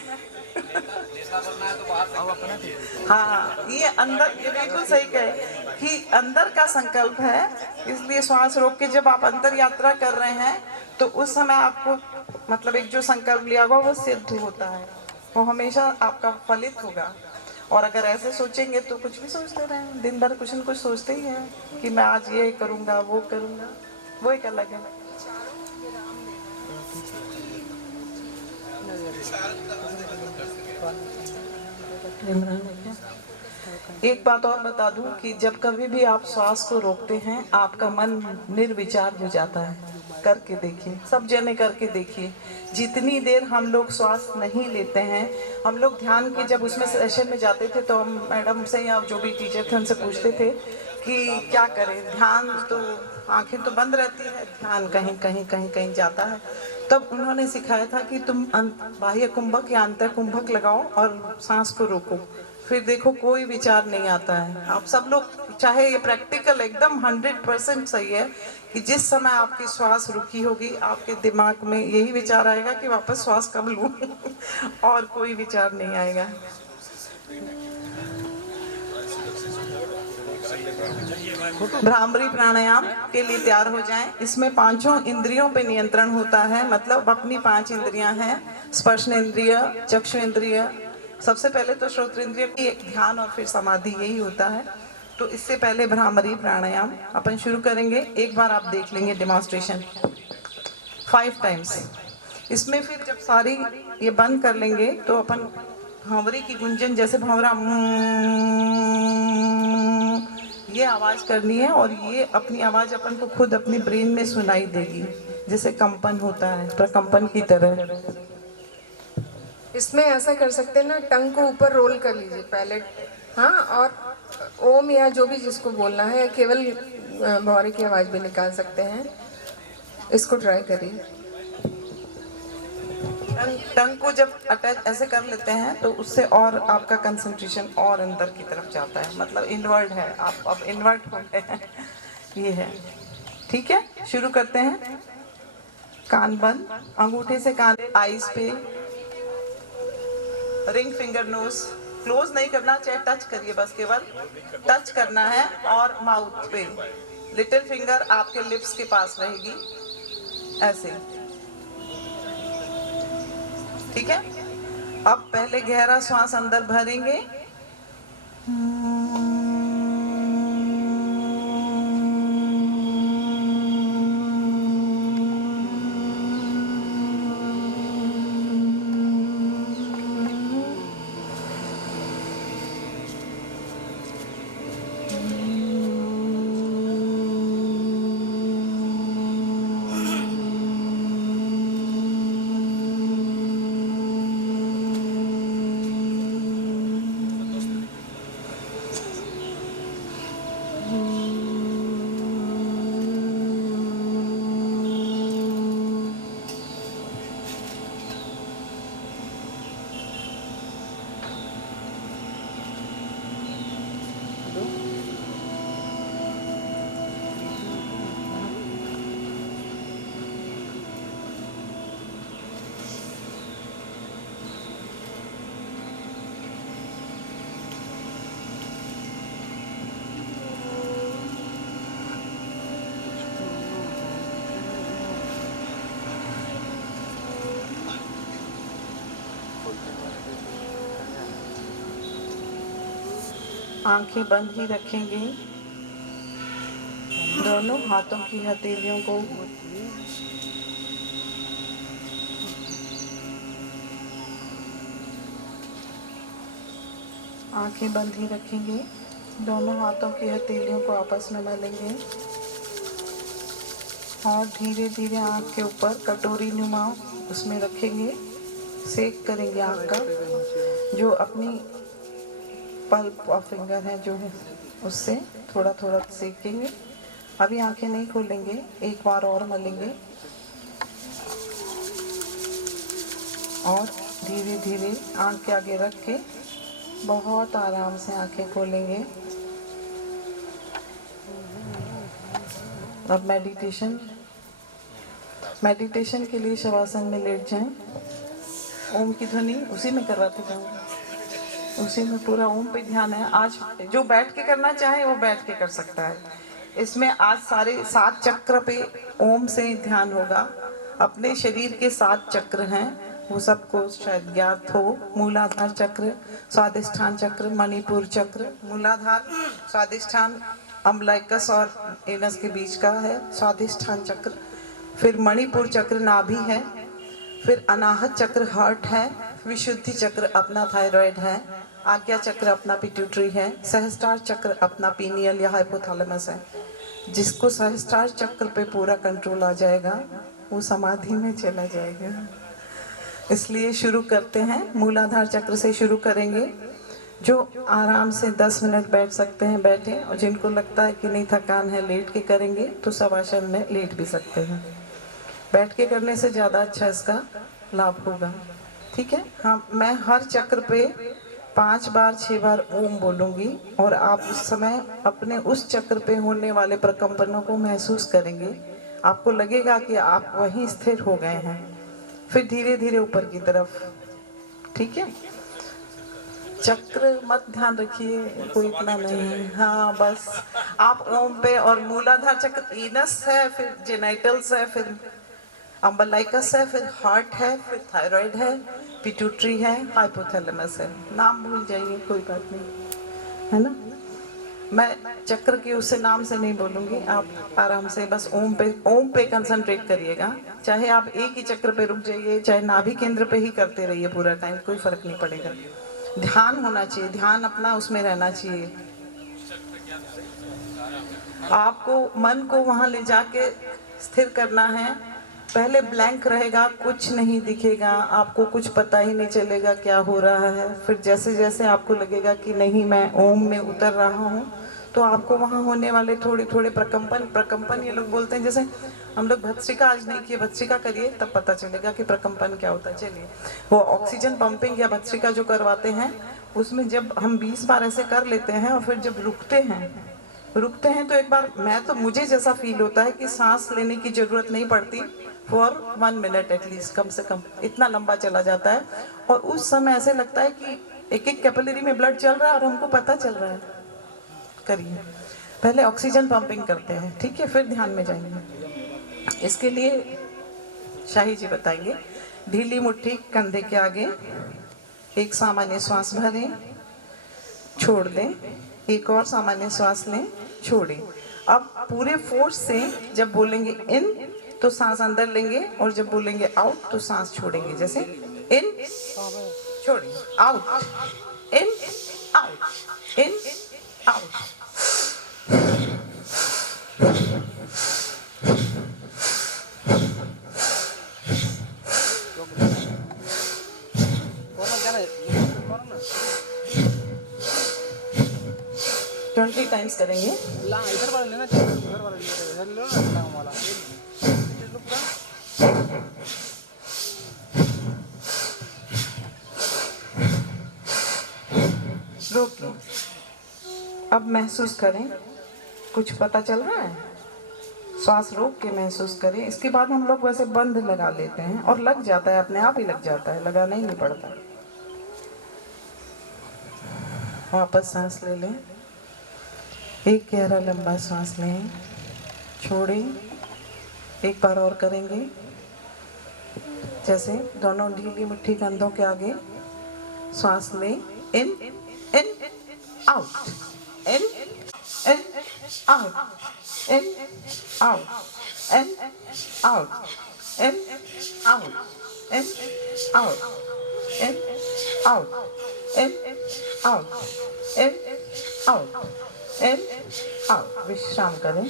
हाँ, ये अंदर, ये बिल्कुल सही कहे कि अंदर का संकल्प है। इसलिए श्वास रोक के जब आप अंतर यात्रा कर रहे हैं तो उस समय आपको मतलब एक जो संकल्प लिया हुआ वो सिद्ध होता है, वो हमेशा आपका फलित होगा। और अगर ऐसे सोचेंगे तो कुछ भी सोचते रहें, दिन भर कुछ न कुछ सोचते ही हैं कि मैं आज ये करूँगा, वो करूँगा, वो एक अलग है। एक बात और बता दूं कि जब कभी भी आप श्वास को रोकते हैं आपका मन निर्विचार हो जाता है। करके देखिए, सब जने करके देखिए। जितनी देर हम लोग श्वास नहीं लेते हैं, हम लोग ध्यान के जब उसमें सेशन में जाते थे तो हम मैडम से या जो भी टीचर थे उनसे पूछते थे कि क्या करें, ध्यान तो आंखें तो बंद रहती है, ध्यान कहीं कहीं कहीं कहीं जाता है। तब उन्होंने सिखाया था कि तुम बाह्य कुंभक या अंतर कुंभक लगाओ और सांस को रोको, फिर देखो कोई विचार नहीं आता है। आप सब लोग, चाहे ये प्रैक्टिकल एकदम 100% सही है कि जिस समय आपकी श्वास रुकी होगी आपके दिमाग में यही विचार आएगा कि वापस श्वास कब लूं और कोई विचार नहीं आएगा। भ्रामरी प्राणायाम के लिए तैयार हो जाएं। इसमें पांचों इंद्रियों पे नियंत्रण होता है, मतलब अपनी 5 इंद्रियां हैं, स्पर्शेंद्रिय, चक्षुरेंद्रिय, सबसे पहले तो श्रोत्रेंद्रिय की ध्यान और फिर समाधि, यही होता है। तो इससे पहले भ्रामरी प्राणायाम अपन शुरू करेंगे। एक बार आप देख लेंगे डेमोन्स्ट्रेशन 5 टाइम्स। इसमें फिर जब सारी ये बंद कर लेंगे तो अपन भंवरी की गुंजन, जैसे भंवरा ये आवाज करनी है और ये अपनी आवाज अपन को खुद अपनी ब्रेन में सुनाई देगी, जैसे कंपन होता है, प्रकंपन की तरह। इसमें ऐसा कर सकते हैं ना, टंग को ऊपर रोल कर लीजिए पहले, हाँ, और ओम या जो भी जिसको बोलना है, केवल भौरे की आवाज भी निकाल सकते हैं। इसको ट्राई करिए। टंग को जब अटैच ऐसे कर लेते हैं तो उससे और आपका कंसंट्रेशन और अंदर की तरफ जाता है, मतलब इनवर्ट है, आप अब इन्वर्ट हो गए हैं, ये है। ठीक है, शुरू करते हैं। कान बंद, अंगूठे से कान, आईज पे, रिंग फिंगर नोज, क्लोज नहीं करना, चाहे टच करिए, बस केवल टच करना है। और माउथ पे लिटिल फिंगर आपके लिप्स के पास रहेगी, ऐसे। ठीक है, अब पहले गहरा श्वास अंदर भरेंगे, आंखें बंद ही रखेंगे। दोनों हाथों की हथेलियों को आंखें बंद ही रखेंगे। दोनों हाथों की हथेलियों को आपस में मलेंगे और धीरे धीरे आँख के ऊपर कटोरी नुमा उसमें रखेंगे। सेक करेंगे आँख का, जो अपनी पल्प और फिंगर है जो है उससे थोड़ा थोड़ा सेकेंगे। अभी आंखें नहीं खोलेंगे, एक बार और मलेंगे और धीरे धीरे आँख के आगे रख के बहुत आराम से आंखें खोलेंगे। अब मेडिटेशन के लिए शवासन में लेट जाएं। ओम की ध्वनि उसी में करवाते जाऊंगा, उसी में पूरा ओम पे ध्यान है। आज जो बैठ के करना चाहे वो बैठ के कर सकता है। इसमें आज सारे 7 चक्र पे ओम से ध्यान होगा। अपने शरीर के 7 चक्र हैं, वो सबको शायद ज्ञात हो। मूलाधार चक्र, स्वादिष्ठान चक्र, मणिपुर चक्र। मूलाधार स्वादिष्ठान अम्बलाइकस और एनस के बीच का है स्वादिष्ठान चक्र। फिर मणिपुर चक्र नाभि है। फिर अनाहत चक्र हार्ट है। विशुद्धि चक्र अपना थायराइड है। आज्ञा चक्र अपना पिट्यूटरी है। सहस्त्रार चक्र अपना पीनियल या हाइपोथैलेमस है। जिसको सहस्त्रार चक्र पे पूरा कंट्रोल आ जाएगा वो समाधि में चला जाएगा। इसलिए शुरू करते हैं, मूलाधार चक्र से शुरू करेंगे। जो आराम से 10 मिनट बैठ सकते हैं बैठें, और जिनको लगता है कि नहीं थकान है लेट के करेंगे तो शवासन में लेट भी सकते हैं। बैठ के करने से ज़्यादा अच्छा इसका लाभ होगा। ठीक है। हाँ, मैं हर चक्र पे 5 बार 6 बार ओम बोलूँगी और आप उस समय अपने उस चक्र पे होने वाले प्रकंपनों को महसूस करेंगे। आपको लगेगा कि आप वहीं स्थिर हो गए हैं। फिर धीरे धीरे ऊपर की तरफ। ठीक है। चक्र मत ध्यान रखिए, कोई इतना नहीं है। हाँ, बस आप ओम पे, और मूलाधार चक्र एनस है, फिर जेनाइटल्स है, फिर अम्बलाइकस है, फिर हार्ट है, फिर थायराइड है, पिट्यूटरी है, हाइपोथैलेमस है। नाम भूल जाइए, कोई बात नहीं, है ना। मैं चक्र के उससे नाम से नहीं बोलूँगी, आप आराम से बस ओम पे कंसंट्रेट करिएगा। चाहे आप एक ही चक्र पे रुक जाइए, चाहे नाभि केंद्र पे ही करते रहिए पूरा टाइम, कोई फर्क नहीं पड़ेगा। ध्यान होना चाहिए, ध्यान अपना उसमें रहना चाहिए। आपको मन को वहाँ ले जाके स्थिर करना है। पहले ब्लैंक रहेगा, कुछ नहीं दिखेगा, आपको कुछ पता ही नहीं चलेगा क्या हो रहा है। फिर जैसे जैसे आपको लगेगा कि नहीं मैं ओम में उतर रहा हूँ, तो आपको वहाँ होने वाले थोड़े थोड़े प्रकंपन ये लोग बोलते हैं। जैसे हम लोग भस्त्रिका आज नहीं किए, भस्त्रिका करिए तब पता चलेगा कि प्रकंपन क्या होता है। चलिए, वो ऑक्सीजन पंपिंग या भस्त्रिका जो करवाते हैं, उसमें जब हम 20 बार ऐसे कर लेते हैं और फिर जब रुकते हैं तो एक बार मुझे जैसा फील होता है कि सांस लेने की जरूरत नहीं पड़ती फॉर 1 मिनट एटलीस्ट, कम से कम इतना लंबा चला जाता है। और उस समय ऐसे लगता है कि एक एक कैपिलरी में ब्लड चल रहा है और हमको पता चल रहा है। करिए, पहले ऑक्सीजन पंपिंग करते हैं, ठीक है, फिर ध्यान में जाएंगे। इसके लिए शाही जी बताएंगे। ढीली मुट्ठी कंधे के आगे, एक सामान्य श्वास भरें, छोड़ दें, एक और सामान्य श्वास लें, छोड़ें। अब पूरे फोर्स से जब बोलेंगे इन तो सांस अंदर लेंगे, और जब बोलेंगे आउट तो सांस छोड़ेंगे। जैसे इन, छोड़ेंगे, आउट, इन, आउट, इन, आउट। ट्वेंटी टाइम्स करेंगे। इधर वाला लेना चाहिए, उधर वाला इधर लो ना, वाला रोकिए। अब महसूस करें, कुछ पता चल रहा है? श्वास रोक के महसूस करें। इसके बाद हम लोग वैसे बंद लगा लेते हैं और लग जाता है, अपने आप ही लग जाता है, लगाना ही नहीं पड़ता। वापस सांस ले लें, एक गहरा लंबा सांस लें, छोड़ें, एक बार और करेंगे। जैसे दोनों ढीली मुट्ठी कंधों के आगे, सांस लें, इन, इन, out, out, in, out, in, out, in, out, in, out, in, out, in, out, in, out, in, out. विश्राम करें।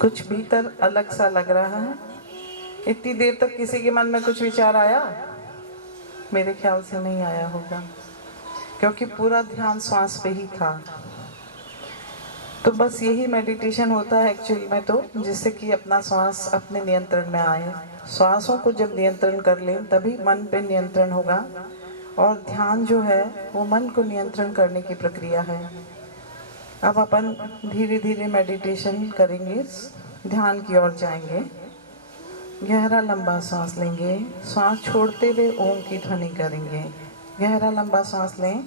कुछ भीतर अलग सा लग रहा है। इतनी देर तक किसी के मन में कुछ विचार आया? मेरे ख्याल से नहीं आया होगा, क्योंकि पूरा ध्यान श्वास पे ही था। तो बस यही मेडिटेशन होता है एक्चुअली में, तो जिससे कि अपना श्वास अपने नियंत्रण में आए। श्वासों को जब नियंत्रण कर लें तभी मन पे नियंत्रण होगा, और ध्यान जो है वो मन को नियंत्रण करने की प्रक्रिया है। अब अपन धीरे धीरे मेडिटेशन करेंगे, ध्यान की ओर जाएंगे। गहरा लंबा सांस लेंगे, सांस छोड़ते हुए ओम की ध्वनि करेंगे। गहरा लंबा सांस लें।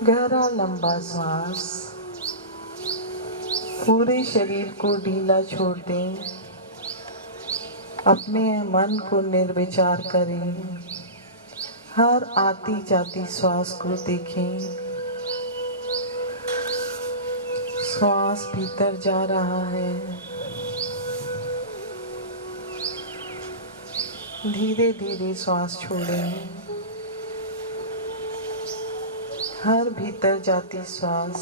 गहरा लंबा सांस, पूरे शरीर को ढीला छोड़ दें। अपने मन को निर्विचार करें। हर आती जाती श्वास को देखें। श्वास भीतर जा रहा है, धीरे धीरे श्वास छोड़ें। हर भीतर जाती श्वास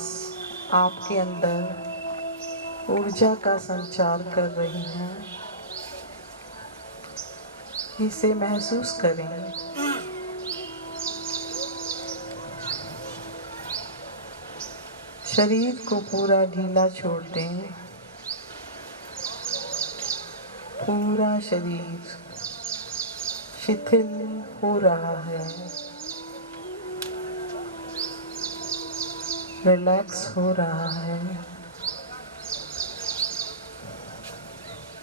आपके अंदर ऊर्जा का संचार कर रही है। इसे महसूस करें। शरीर को पूरा ढीला छोड़ दें। पूरा शरीर शिथिल हो रहा है, रिलैक्स हो रहा है।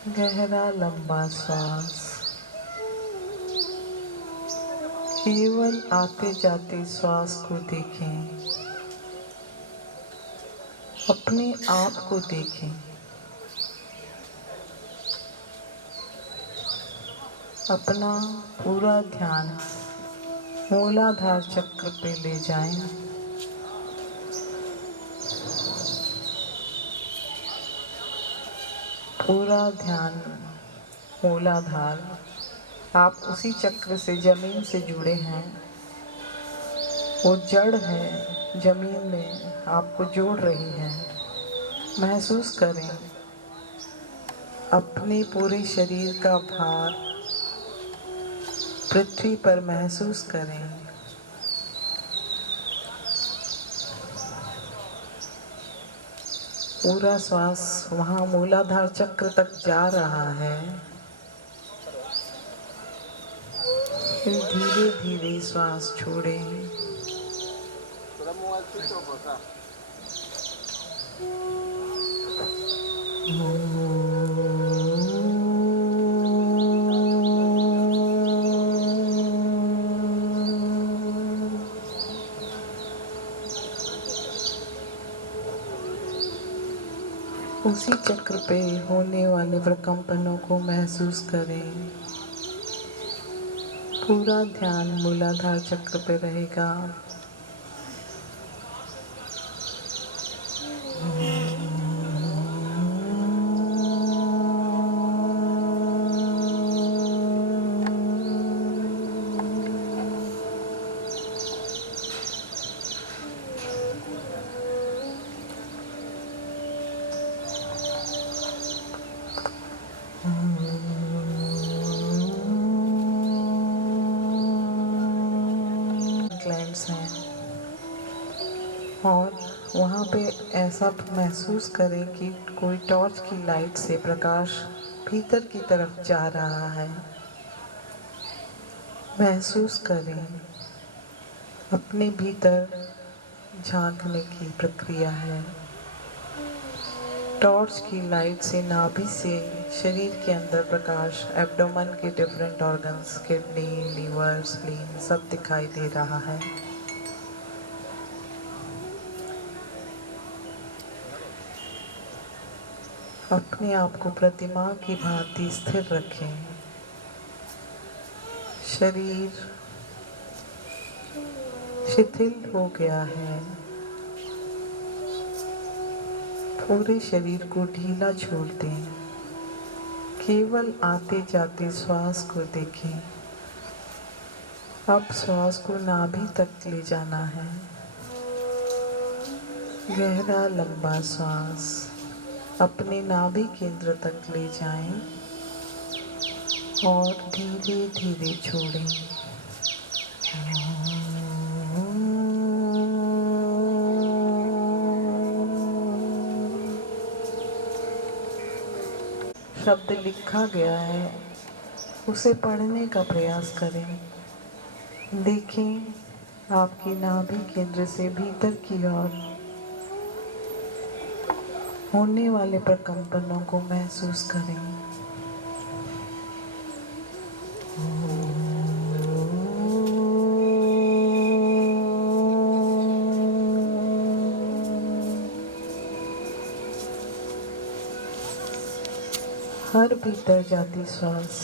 गहरा लंबा श्वास, केवल आते जाते श्वास को देखें। अपने आप को देखें। अपना पूरा ध्यान मूलाधार चक्र पे ले जाएं। पूरा ध्यान मूलाधार, आप उसी चक्र से जमीन से जुड़े हैं। वो जड़ है, जमीन में आपको जोड़ रही है। महसूस करें अपने पूरे शरीर का भार पृथ्वी पर महसूस करें। पूरा श्वास वहाँ मूलाधार चक्र तक जा रहा है। फिर धीरे धीरे श्वास छोड़ें। उसी चक्र पे होने वाले प्रकंपनों को महसूस करें। पूरा ध्यान मूलाधार चक्र पे रहेगा। क्लाइम्स हैं और वहाँ पे ऐसा महसूस करें कि कोई टॉर्च की लाइट से प्रकाश भीतर की तरफ जा रहा है। महसूस करें, अपने भीतर झांकने की प्रक्रिया है। टॉर्च की लाइट से नाभि से शरीर के अंदर प्रकाश एब्डोमेन के different organs, kidney, liver, spleen सब दिखाई दे रहा है। अपने आप को प्रतिमा की भांति स्थिर रखें। शरीर शिथिल हो गया है। पूरे शरीर को ढीला छोड़ दें। केवल आते जाते श्वास को देखें। अब श्वास को नाभि तक ले जाना है। गहरा लंबा श्वास अपने नाभि केंद्र तक ले जाएं और धीरे धीरे छोड़ें। शब्द लिखा गया है, उसे पढ़ने का प्रयास करें। देखें आपकी नाभि केंद्र से भीतर की ओर होने वाले प्रकंपनों को महसूस करें। हर भीतर जाती श्वास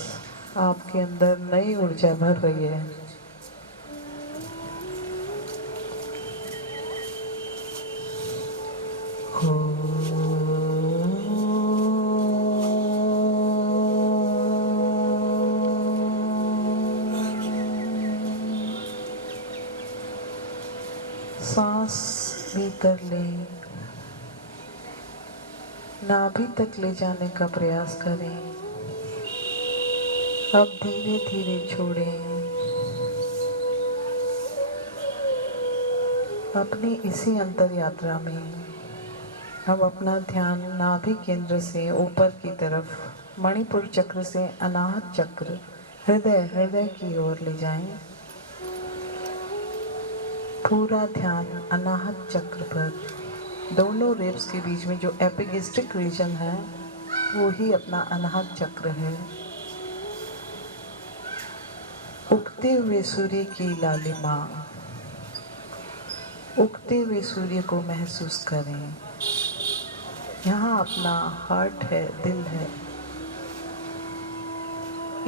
आपके अंदर नई ऊर्जा भर रही है। सांस भीतर लें, नाभि तक ले जाने का प्रयास करें। अब धीरे धीरे छोड़ें। अपनी इसी अंतर यात्रा में अब अपना ध्यान नाभि केंद्र से ऊपर की तरफ मणिपुर चक्र से अनाहत चक्र हृदय की ओर ले जाएं। पूरा ध्यान अनाहत चक्र पर, दोनों रिब्स के बीच में जो एपिगेस्ट्रिक रीजन है वो ही अपना अनाहत चक्र है। उगते हुए सूर्य की लालिमा, उगते हुए सूर्य को महसूस करें। यहाँ अपना हार्ट है, दिल है।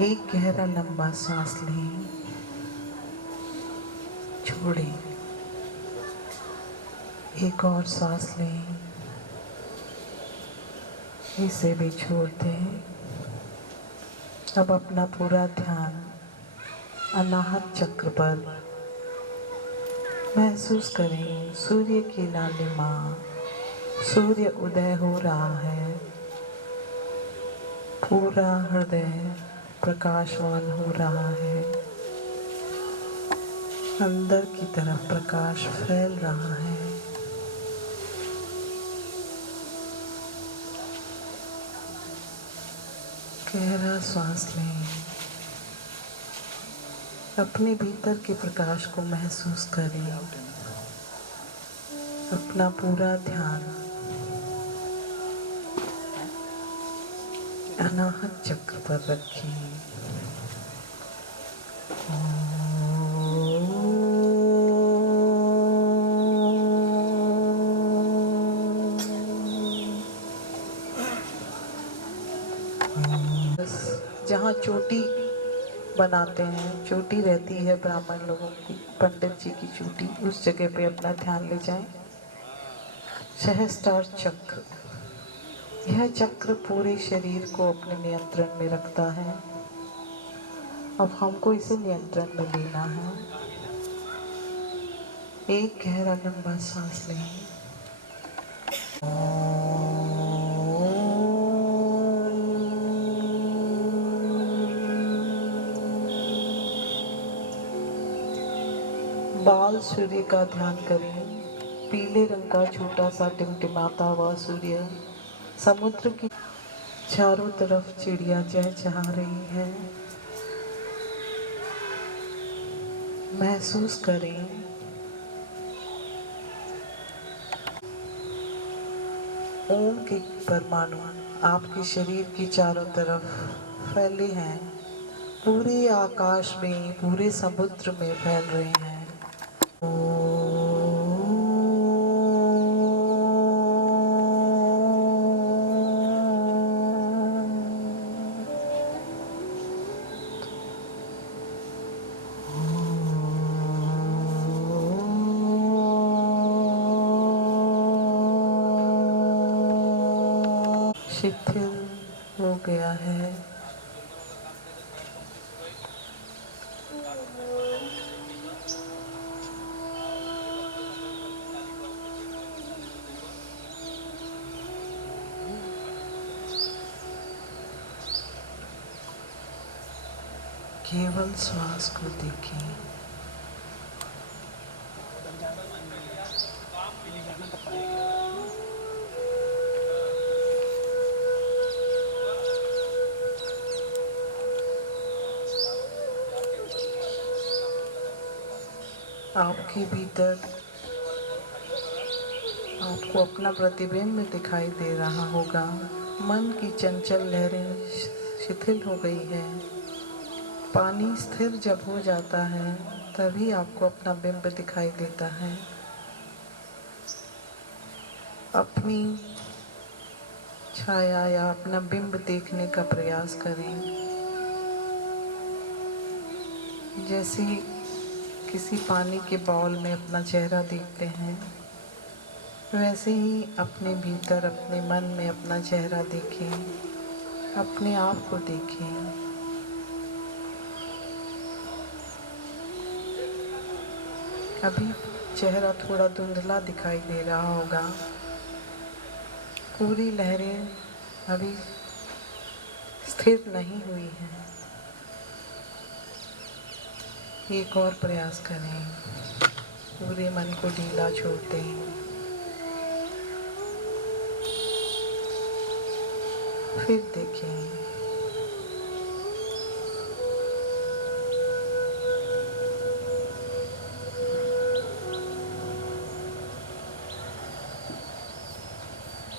एक गहरा लंबा सांस लें, छोड़ें। एक और सांस लें, इसे भी छोड़ दें। अब अपना पूरा ध्यान अनाहत चक्र पर महसूस करें। सूर्य की लालिमा, सूर्य उदय हो रहा है। पूरा हृदय प्रकाशवान हो रहा है। अंदर की तरफ प्रकाश फैल रहा है। गहरा श्वास लें। अपने भीतर के प्रकाश को महसूस करें। अपना पूरा ध्यान अनाहत चक्र पर रखें। जहाँ चोटी बनाते हैं, चोटी रहती है ब्राह्मण लोगों की, पंडित जी की चोटी, उस जगह पे अपना ध्यान ले जाएं। सहस्त्रार चक्र, यह चक्र पूरे शरीर को अपने नियंत्रण में रखता है। अब हमको इसे नियंत्रण में लेना है। एक गहरा लंबा सांस लें। बाल सूर्य का ध्यान करें। पीले रंग का छोटा सा टिमटिमाता हुआ सूर्य समुद्र की चारों तरफ चिड़िया चहचहा रही है। महसूस करें ओम के परमाणु आपके शरीर की चारों तरफ फैले हैं, पूरे आकाश में, पूरे समुद्र में फैल रहे हैं। शिथिल हो गया है। केवल श्वास को देखें। आपके भीतर आपको अपना प्रतिबिंब दिखाई दे रहा होगा। मन की चंचल लहरें शिथिल हो गई है। पानी स्थिर जब हो जाता है तभी आपको अपना बिंब दिखाई देता है। अपनी छाया या अपना बिंब देखने का प्रयास करें। जैसे किसी पानी के बाउल में अपना चेहरा देखते हैं, वैसे ही अपने भीतर, अपने मन में अपना चेहरा देखें, अपने आप को देखें। अभी चेहरा थोड़ा धुंधला दिखाई दे रहा होगा। पूरी लहरें अभी स्थिर नहीं हुई हैं। एक और प्रयास करें। पूरे मन को ढीला छोड़ दें। फिर देखें।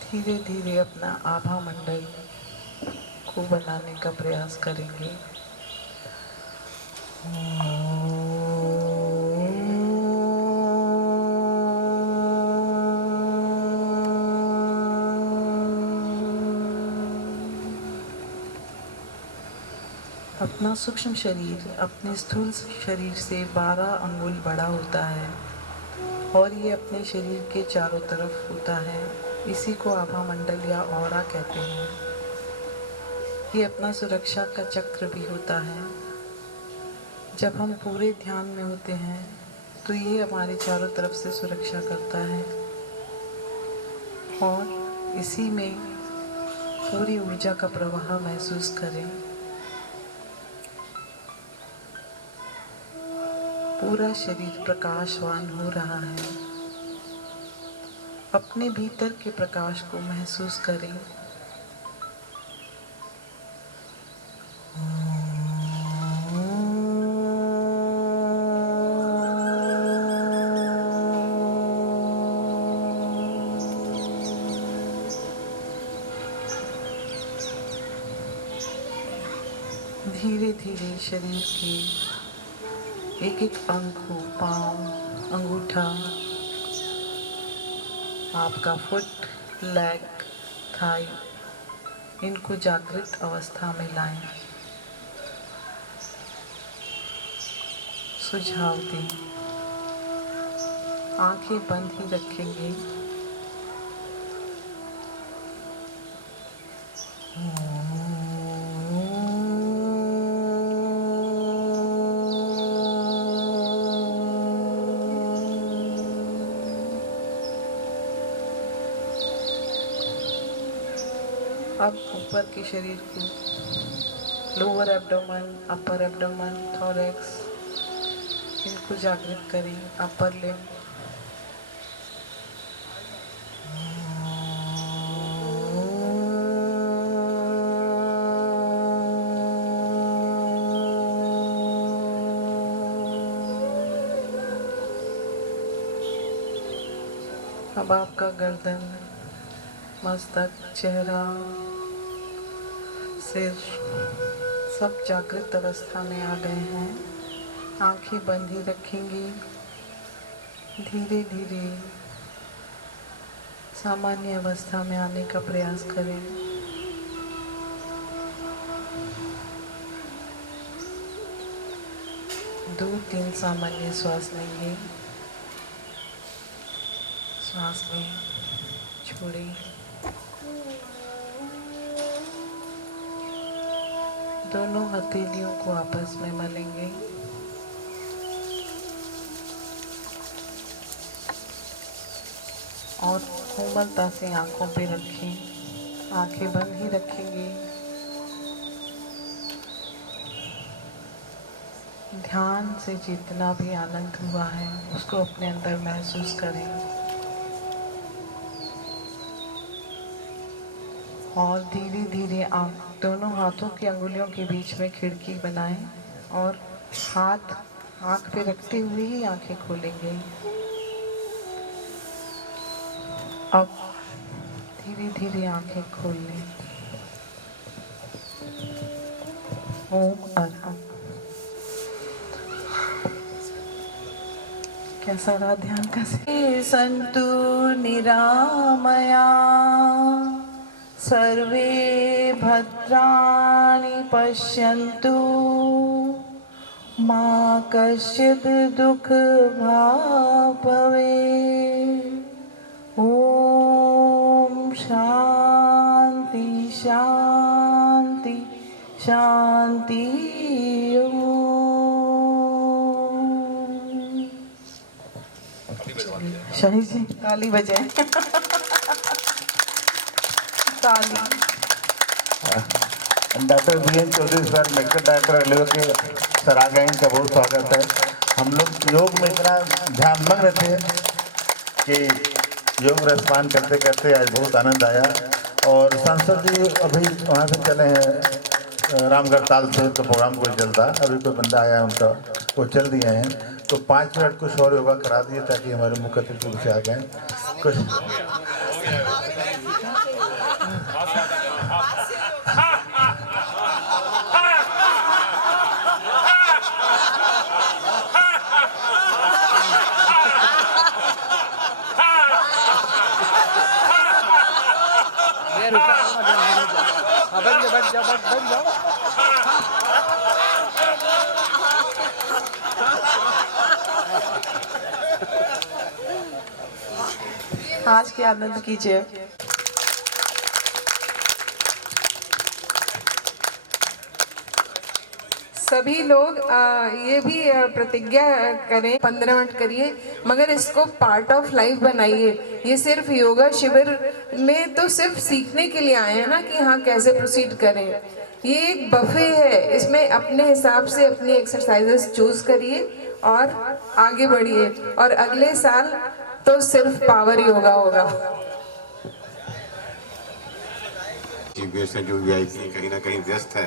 धीरे धीरे अपना आभा मंडल को बनाने का प्रयास करेंगे। अपना सूक्ष्म शरीर अपने स्थूल शरीर से 12 अंगुल बड़ा होता है और ये अपने शरीर के चारों तरफ होता है। इसी को आभा मंडल या ऑरा कहते हैं। ये अपना सुरक्षा का चक्र भी होता है। जब हम पूरे ध्यान में होते हैं तो ये हमारे चारों तरफ से सुरक्षा करता है और इसी में पूरी ऊर्जा का प्रवाह महसूस करें। पूरा शरीर प्रकाशवान हो रहा है। अपने भीतर के प्रकाश को महसूस करें। धीरे धीरे शरीर के एक एक अंग को, पाँव, अंगूठा, आपका फुट, लेग, थाई, इनको जागृत अवस्था में लाएं। सुझाव दें। आंखें बंद ही रखेंगे। अब ऊपर के शरीर को, lower abdomen, upper abdomen, thorax, इनको जागृत करें। अपर लिम्ब, अब आपका गर्दन, मस्तक, चेहरा, सिर सब जागृत अवस्था में आ गए हैं। आंखें बंद ही रखेंगी। धीरे धीरे सामान्य अवस्था में आने का प्रयास करें। दो तीन सामान्य श्वास लेंगे। श्वास लें, छोड़ें। दोनों हथेलियों को आपस में मलेंगे। और कोमलता से आंखों पे रखें। आंखें बंद ही रखेंगे। ध्यान से जितना भी आनंद हुआ है उसको अपने अंदर महसूस करें। और धीरे धीरे दोनों हाथों की अंगुलियों के बीच में खिड़की बनाएं और हाथ आँख पे रखते हुए ही आंखें खोलेंगे। अब धीरे धीरे आंखें खोल लें। ओम अर्हम। कैसा रहा ध्यान का? संतु निरामया सर्वे भद्राणि पश्यन्तु मा कश्चित् दुःख भाग् भवेत्। ओम शांति शांति शांति। शाही जी ताली बजाएं। ताली। Doctor BN. Chaudhary sir, medical director railway के सर आ गए, इनका बहुत स्वागत है। हम लोग योग में इतना ध्यानमग्न थे कि योग रसपान करते करते आज बहुत आनंद आया। और सांसद जी अभी वहाँ से चले हैं रामगढ़ ताल से, तो प्रोग्राम कोई चलता, अभी कोई बंदा आया उनका, वो चल दिए हैं, तो 5 मिनट कुछ और योगा करा दिए ताकि हमारे मुख्य अतिथि से आ गए कुछ। बैठ जाओ। आज के आनंद कीजिए। सभी लोग ये भी प्रतिज्ञा करें, 15 मिनट करिए, मगर इसको पार्ट ऑफ लाइफ बनाइए। ये सिर्फ योगा शिविर में तो सिर्फ सीखने के लिए आए हैं ना कि हाँ कैसे प्रोसीड करें। ये एक बफे है, इसमें अपने हिसाब से अपनी एक्सरसाइजेस चूज करिए और आगे बढ़िए। और अगले साल तो सिर्फ पावर योगा होगा। चीफ गेस्ट हैं जो वीआईपी कहीं ना कहीं व्यस्त है।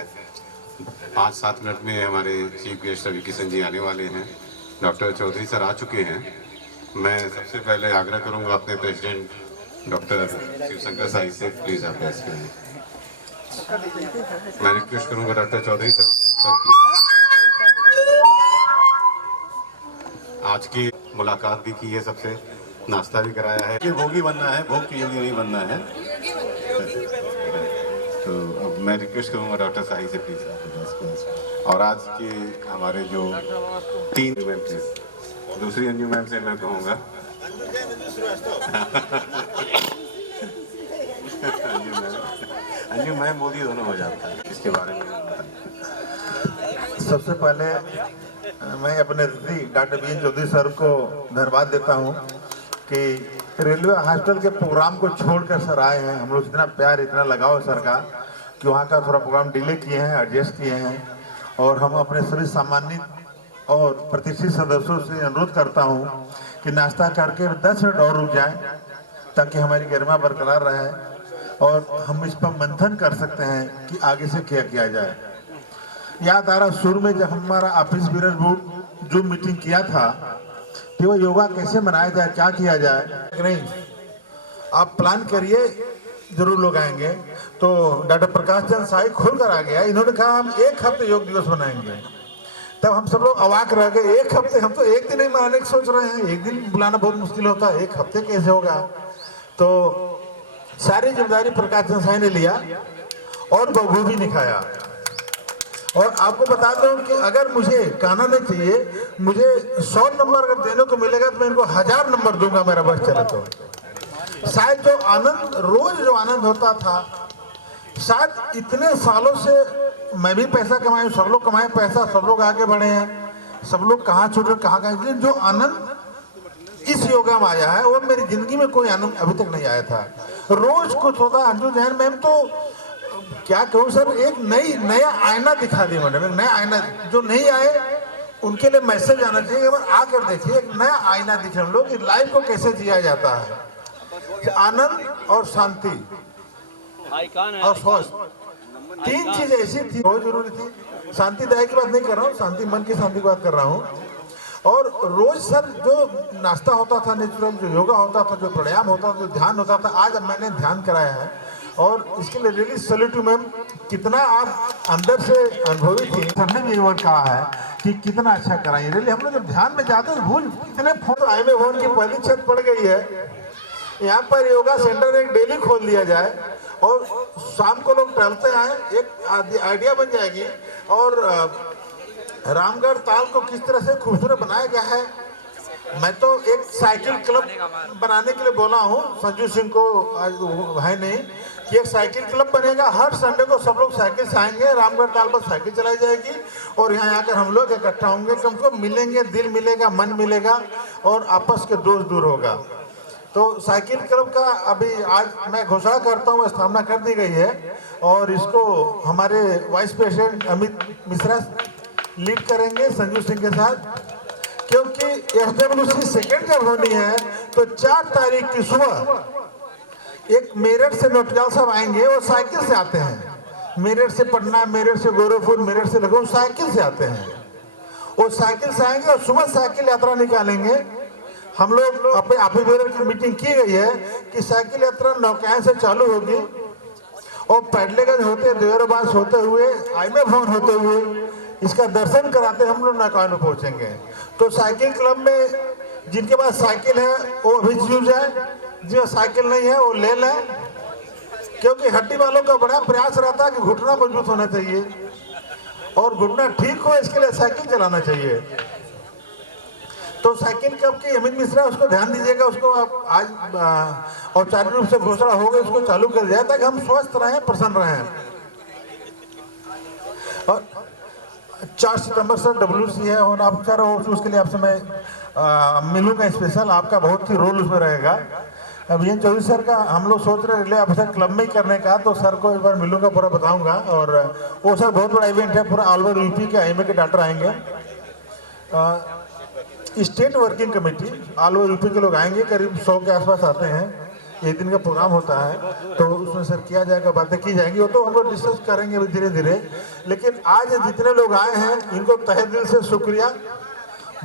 5-7 मिनट में हमारे चीफ गेस्ट रवि किशन जी आने वाले हैं। डॉक्टर चौधरी सर आ चुके हैं। मैं सबसे पहले आग्रह करूंगा अपने प्रेसिडेंट डॉक्टर शिवशंकर साई से, प्लीज आप प्रेस करिए। मैं रिक्वेस्ट करूंगा डॉक्टर चौधरी सर आज की मुलाकात भी की है, सबसे नाश्ता भी कराया है। भोगी बनना है, भोग की योगी नहीं बनना है। तो अब मैं रिक्वेस्ट करूंगा डॉक्टर साई से प्लीज। और आज के हमारे जो 3 मैम थे, दूसरी अंजू मैम से मैं कहूँगा अंजू मैम मोदी दोनों हो जाता है, इसके बारे में सबसे पहले मैं अपने अतिथि डॉक्टर बी.एन. चौधरी सर को धन्यवाद देता हूँ कि रेलवे हॉस्टल के प्रोग्राम को छोड़कर सर आए हैं। हम लोग इतना प्यार, इतना लगाव सर का कि वहाँ का थोड़ा प्रोग्राम डिले किए हैं, एडजस्ट किए हैं। और हम अपने सभी सम्मानित और प्रतिष्ठित सदस्यों से अनुरोध करता हूँ कि नाश्ता करके 10 मिनट और रुक जाएं ताकि हमारी गरिमा बरकरार रहे और हम इस पर मंथन कर सकते हैं कि आगे से क्या किया जाए। याद आ रहा शुरू में जब हमारा ऑफिस बिजनेस बोर्ड जो मीटिंग किया था कि वो योगा कैसे मनाया जाए, क्या किया जाए, नहीं आप प्लान करिए, जरूर लोग आएंगे। तो डॉक्टर प्रकाश चंद्र साई खुलकर आ गया, इन्होंने कहा हम 1 हफ्ते योग दिवस मनाएंगे। तब हम सब लोग अवाक रह गए, 1 हफ्ते, हम तो 1 दिन ही मनाने की सोच रहे हैं, 1 दिन बुलाना बहुत मुश्किल होता है, 1 हफ्ते कैसे होगा। तो सारी जिम्मेदारी प्रकाश चंद्र साई ने लिया और बखूबी निभाया। और आपको बता दूं कि अगर मुझे गाना नहीं चाहिए, मुझे 100 नंबर अगर देने को मिलेगा तो मैं इनको 1000 नंबर दूंगा, मेरा बस चले तो। शायद जो आनंद, रोज जो आनंद होता था, शायद इतने सालों से मैं भी पैसा कमाए, सब लोग कमाए पैसा, सब लोग आगे बढ़े हैं, सब लोग कहाँ छूटे कहाँ गए, लेकिन जो आनंद इस योगा में आया है वो मेरी जिंदगी में कोई आनंद अभी तक नहीं आया था। रोज कुछ होता। अंजू जैन मैम तो क्या कहूँ सर, एक नया आईना दिखा दिया मैंने, नया आईना। जो नहीं आए उनके लिए मैसेज आना चाहिए, एक आकर देखिए, एक नया आईना दिखे हम लोग कि लाइफ को कैसे जिया जाता है। आनंद और शांति और स्वस्थ, 3 चीज ऐसी थी बहुत जरूरी थी। शांति दायी की बात नहीं कर रहा हूँ, शांति मन की शांति की बात कर रहा हूँ। और रोज सर जो नाश्ता होता था नेचुरल, जो योगा होता था, जो प्राणायाम होता था, जो ध्यान होता था, आज मैंने ध्यान कराया है और इसके लिए रियली सैल्यूट मैम। कितना आप अंदर से अनुभवी थी, सबने भी वर्ड कहा है कि कितना अच्छा कराइए। रियली हम लोग जब ध्यान में जाते हैं भूल कितने फोन आए में भवन की पहली छत पड़ गई है। यहाँ पर योगा सेंटर एक डेली खोल दिया जाए और शाम को लोग टहलते आए, एक आइडिया बन जाएगी। और रामगढ़ ताल को किस तरह से खूबसूरत बनाया गया है। मैं तो एक साइकिल क्लब बनाने के लिए बोला हूँ संजू सिंह को, आज है नहीं, कि एक साइकिल क्लब बनेगा। हर संडे को सब लोग साइकिल से आएंगे, रामगढ़ ताल पर साइकिल चलाई जाएगी और यहाँ आकर हम लोग इकट्ठा होंगे, कम से कम मिलेंगे, दिल मिलेगा, मन मिलेगा और आपस के दोष दूर होगा। तो साइकिल क्लब का अभी आज मैं घोषणा करता हूँ, स्थापना कर दी गई है और इसको हमारे vice president Amit Mishra lead करेंगे संजू सिंह के साथ। क्योंकि SWC सेकेंड जब होनी है तो 4 तारीख की सुबह एक मेरठ से नोटियाल साहब आएंगे, वो साइकिल से आते हैं, मेरठ से पटना, मेरठ से गोरखपुर, मेरठ से लखनऊ, साइकिल से आते हैं। वो साइकिल से आएंगे और सुबह साइकिल यात्रा निकालेंगे। हम लोग अपने आपीवेयर की मीटिंग की गई है कि साइकिल यात्रा नौकाएं से चालू होगी और पैडलेगंज होते, देवरबास होते हुए, आईमे भवन होते हुए इसका दर्शन कराते हम लोग नौकाएं में पहुंचेंगे। तो साइकिल क्लब में जिनके पास साइकिल है वो अभी जुड़ जाए, जो साइकिल नहीं है वो ले लें, क्योंकि हड्डी वालों का बड़ा प्रयास रहता है कि घुटना मजबूत होना चाहिए और घुटना ठीक हो इसके लिए साइकिल चलाना चाहिए। तो साइकिल क्लब की अमित मिश्रा उसको ध्यान दीजिएगा, उसको आप आज औपचारिक रूप से घोषणा हो गई, उसको चालू कर दिया ताकि हम स्वस्थ रहें, प्रसन्न रहें। और 4 सितंबर से WC है और आप चाह रहे हो उसके लिए आपसे मैं मिलूंगा स्पेशल, आपका बहुत ही रोल उसमें रहेगा। अभियान चौधरी सर का हम लोग सोच रहे रिले ऑफिसर क्लब में ही करने का, तो सर को एक बार मिलूंगा, पूरा बताऊंगा। और वो सर बहुत बड़ा इवेंट है, पूरा ऑल ओवर यूपी के IMA के डॉक्टर आएंगे, state working committee all over UP के लोग आएंगे, करीब 100 के आसपास आते हैं। 1 दिन का प्रोग्राम होता है तो उसमें सर किया जाएगा, बातें की जाएंगी, वो तो हम लोग डिस्कस करेंगे धीरे धीरे। लेकिन आज जितने लोग आए हैं इनको तहे दिल से शुक्रिया,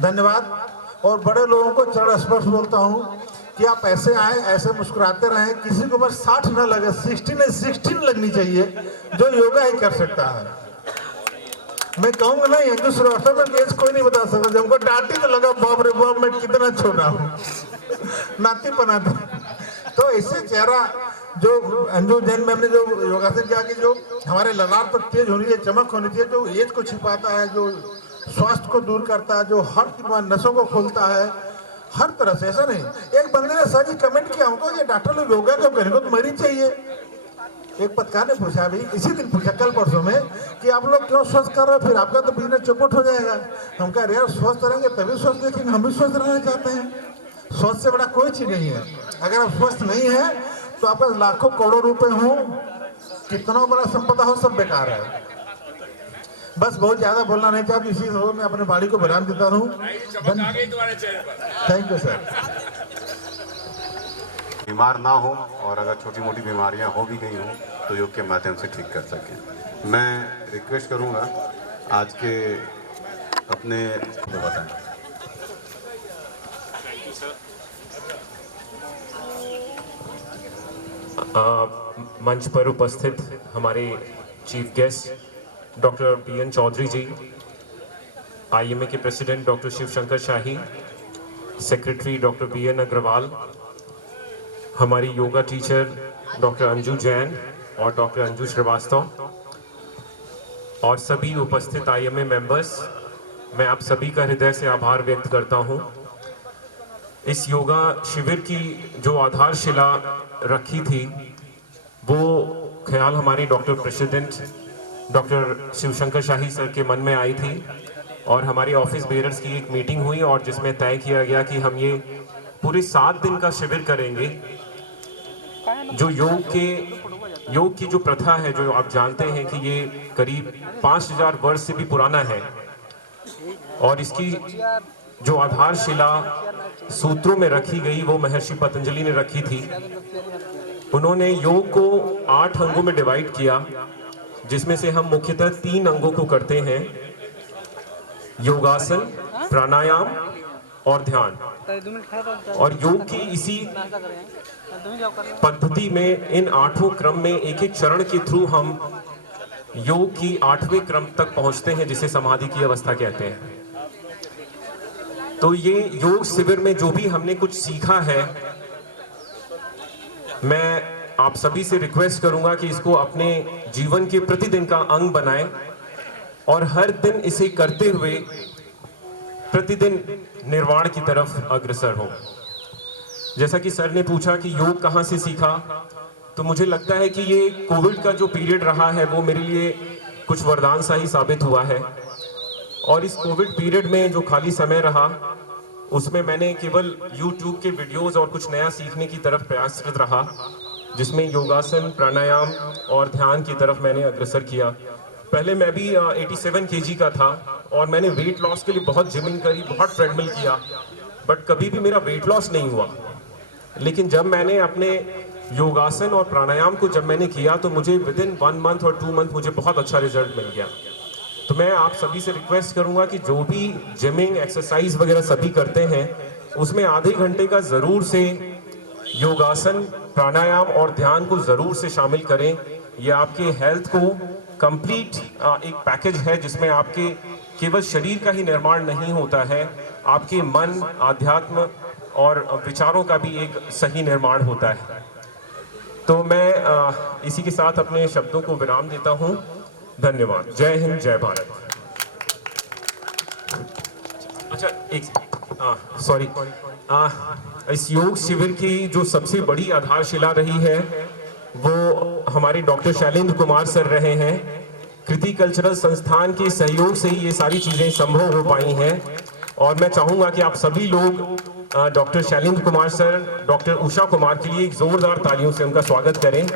धन्यवाद। और बड़े लोगों को चरण स्पर्श बोलता हूँ कि आप ऐसे आए, ऐसे मुस्कुराते रहें, किसी को बस 60 न लगे, 16 लगनी चाहिए, जो योगा ही कर सकता है। मैं कहूँगा ना हिंदू श्रीवास्तव में केस कोई नहीं बता सकता, जब हमको डांटी तो लगा बाप रे बाप मैं कितना छोटा हूँ, नाती पनाती। तो ऐसे चेहरा जो अंजू जैन मैम ने जो योगासन किया कि जो हमारे ललाट पर तेज होनी चाहिए, चमक होनी चाहिए, जो एज को छिपाता है, जो स्वास्थ्य को दूर करता है, जो हर नसों को खोलता है, हर तरह से। ऐसा नहीं, एक बंदे ने सर जी कमेंट किया हमको, ये डॉक्टर लोग योगा क्यों करेंगे, तो मरीज चाहिए। एक पत्रकार ने पूछा भी इसी दिन पूछा, कल परसों में, कि आप लोग क्यों स्वस्थ कर रहे हो, फिर आपका तो बिजनेस चौपट हो जाएगा। हम कह रहे यार स्वस्थ रहेंगे तभी स्वस्थ देखेंगे, हम भी स्वस्थ रहना चाहते हैं। स्वस्थ से बड़ा कोई चीज नहीं है। अगर आप स्वस्थ नहीं है तो आपका लाखों करोड़ों रुपए हो, कितना बड़ा संपदा हो, सब बेकार है। बस बहुत ज्यादा बोलना नहीं चाहता, इसी हो मैं अपने बाड़ी को विराम देता हूँ। Thank you sir. बीमार ना हो और अगर छोटी मोटी बीमारियां हो भी गई हो तो योग के माध्यम से ठीक कर सकें। मैं रिक्वेस्ट करूंगा आज के अपने बताएं। मंच पर उपस्थित हमारे chief guest doctor PN Chaudhary ji, IMA के president doctor Shivshankar Shahi, secretary doctor BN Agarwal, हमारी yoga teacher doctor Anju Jain और डॉक्टर अंजू श्रीवास्तव, और सभी उपस्थित आईएमए मेंबर्स, मैं आप सभी का हृदय से आभार व्यक्त करता हूं। इस योगा शिविर की जो आधारशिला रखी थी वो ख्याल हमारे डॉक्टर प्रेसिडेंट डॉक्टर शिवशंकर शाही सर के मन में आई थी और हमारे ऑफिस बेयरर्स की एक मीटिंग हुई और जिसमें तय किया गया कि हम ये पूरे 7 दिन का शिविर करेंगे। जो योग की जो प्रथा है, जो आप जानते हैं कि ये करीब 5000 वर्ष से भी पुराना है और इसकी जो आधारशिला सूत्रों में रखी गई वो महर्षि पतंजलि ने रखी थी। उन्होंने योग को 8 अंगों में डिवाइड किया, जिसमें से हम मुख्यतः 3 अंगों को करते हैं, योगासन, प्राणायाम और ध्यान। और योग की इसी पद्धति में इन 8 क्रम में एक चरण के थ्रू हम योग की 8वें क्रम तक पहुंचते हैं, जिसे समाधि की अवस्था कहते हैं। तो ये योग शिविर में जो भी हमने कुछ सीखा है, मैं आप सभी से रिक्वेस्ट करूंगा कि इसको अपने जीवन के प्रतिदिन का अंग बनाएं और हर दिन इसे करते हुए प्रतिदिन निर्वाण की तरफ अग्रसर हो। जैसा कि सर ने पूछा कि योग कहाँ से सीखा, तो मुझे लगता है कि ये कोविड का जो पीरियड रहा है वो मेरे लिए कुछ वरदान सा ही साबित हुआ है। और इस कोविड पीरियड में जो खाली समय रहा उसमें मैंने केवल YouTube के वीडियोस और कुछ नया सीखने की तरफ प्रयासरत रहा, जिसमें योगासन, प्राणायाम और ध्यान की तरफ मैंने अग्रसर किया। पहले मैं भी 87 kg का था और मैंने वेट लॉस के लिए बहुत जिमिंग करी, बहुत ट्रेडमिल किया, बट कभी भी मेरा वेट लॉस नहीं हुआ। लेकिन जब मैंने अपने योगासन और प्राणायाम को जब मैंने किया तो मुझे विदिन 1 मंथ और 2 मंथ मुझे बहुत अच्छा रिजल्ट मिल गया। तो मैं आप सभी से रिक्वेस्ट करूंगा कि जो भी जिमिंग, एक्सरसाइज वगैरह सभी करते हैं उसमें आधे घंटे का ज़रूर से योगासन, प्राणायाम और ध्यान को ज़रूर से शामिल करें। ये आपके हेल्थ को कंप्लीट एक पैकेज है जिसमें आपके केवल शरीर का ही निर्माण नहीं होता है, आपके मन, आध्यात्म और विचारों का भी एक सही निर्माण होता है। तो मैं इसी के साथ अपने शब्दों को विराम देता हूँ। धन्यवाद। जय हिंद, जय भारत। अच्छा, सॉरी, इस योग शिविर की जो सबसे बड़ी आधारशिला रही है वो हमारे डॉक्टर शैलेंद्र कुमार सर रहे हैं। कृति कल्चरल संस्थान के सहयोग से ही ये सारी चीज़ें संभव हो पाई हैं और मैं चाहूँगा कि आप सभी लोग doctor Shailendra Kumar sir, doctor Usha Kumar के लिए एक ज़ोरदार तालियों से उनका स्वागत करें।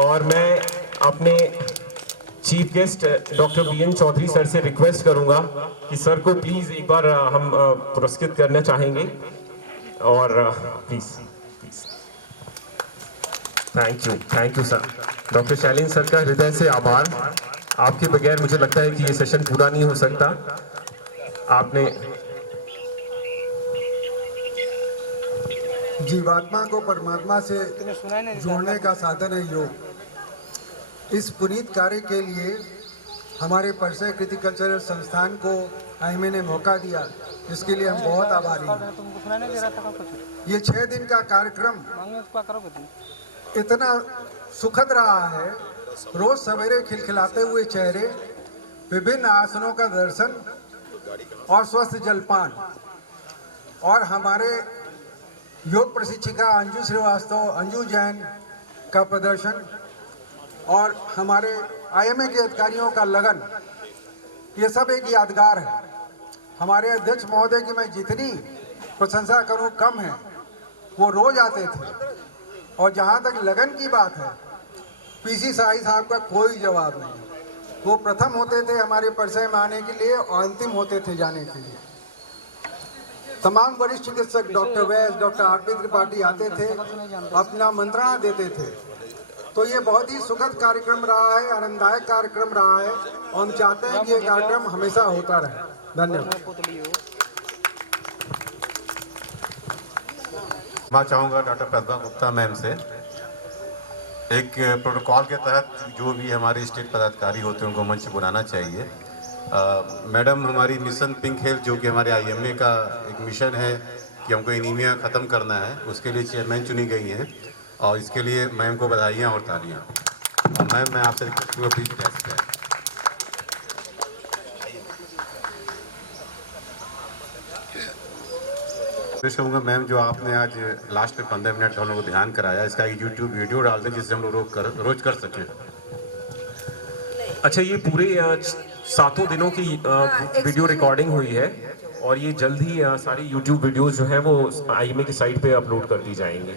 और मैं अपने chief guest doctor BN Chaudhary sir से रिक्वेस्ट करूंगा कि सर को प्लीज एक बार हम पुरस्कृत करना चाहेंगे और please thank you sir. Doctor Shailendra sir का हृदय से आभार। आपके बगैर मुझे लगता है कि ये सेशन पूरा नहीं हो सकता। आपने जीवात्मा को परमात्मा से जोड़ने का साधन है योग। इस पुनीत कार्य के लिए हमारे परिसर कृति कल्चरल संस्थान को आईएमए ने मौका दिया, इसके लिए हम बहुत आभारी हैं। ये 6 दिन का कार्यक्रम इतना सुखद रहा है। रोज सवेरे खिलखिलाते हुए चेहरे, विभिन्न आसनों का दर्शन और स्वस्थ जलपान, और हमारे योग प्रशिक्षिका अंजू श्रीवास्तव, अंजू जैन का प्रदर्शन और हमारे आईएमए के अधिकारियों का लगन, ये सब एक यादगार है। हमारे अध्यक्ष महोदय की मैं जितनी प्रशंसा करूं कम है। वो रोज आते थे और जहां तक लगन की बात है, पीसी शाही साहब का कोई जवाब नहीं। वो प्रथम होते थे हमारे परिसर में आने के लिए और अंतिम होते थे जाने के लिए। तमाम वरिष्ठ चिकित्सक डॉक्टर वैद्य, डॉक्टर आरपी त्रिपाठी आते थे, अपना मंत्रणा देते थे। तो ये बहुत ही सुखद कार्यक्रम रहा है, आनंददायक कार्यक्रम रहा है और हम चाहते हैं कि ये कार्यक्रम हमेशा होता रहे। धन्यवाद। मैं चाहूँगा डॉक्टर प्रतिभा गुप्ता मैम से एक प्रोटोकॉल के तहत जो भी हमारे स्टेट पदाधिकारी होते हैं उनको मंच बुलाना चाहिए। मैडम हमारी मिशन पिंक हेल्थ जो कि हमारे IMA का एक मिशन है कि हमको एनीमिया ख़त्म करना है, उसके लिए चेयरमैन चुनी गई हैं और इसके लिए मैम को बधाइयाँ और तालियाँ। और मैम मैं आपसे रिक्वेस्ट करूँगा प्लीज़ डेस्क है। रिक्वेस्ट करूँगा मैम जो आपने आज लास्ट में 15 मिनट हम लोग को ध्यान कराया, इसका एक YouTube वीडियो डाल दें जिससे हम लोग रोज कर सकें। अच्छा, ये पूरे 7 दिनों की वीडियो रिकॉर्डिंग हुई है और ये जल्द ही सारी YouTube वीडियोस जो हैं वो IMA की साइट पे अपलोड कर दी जाएंगी।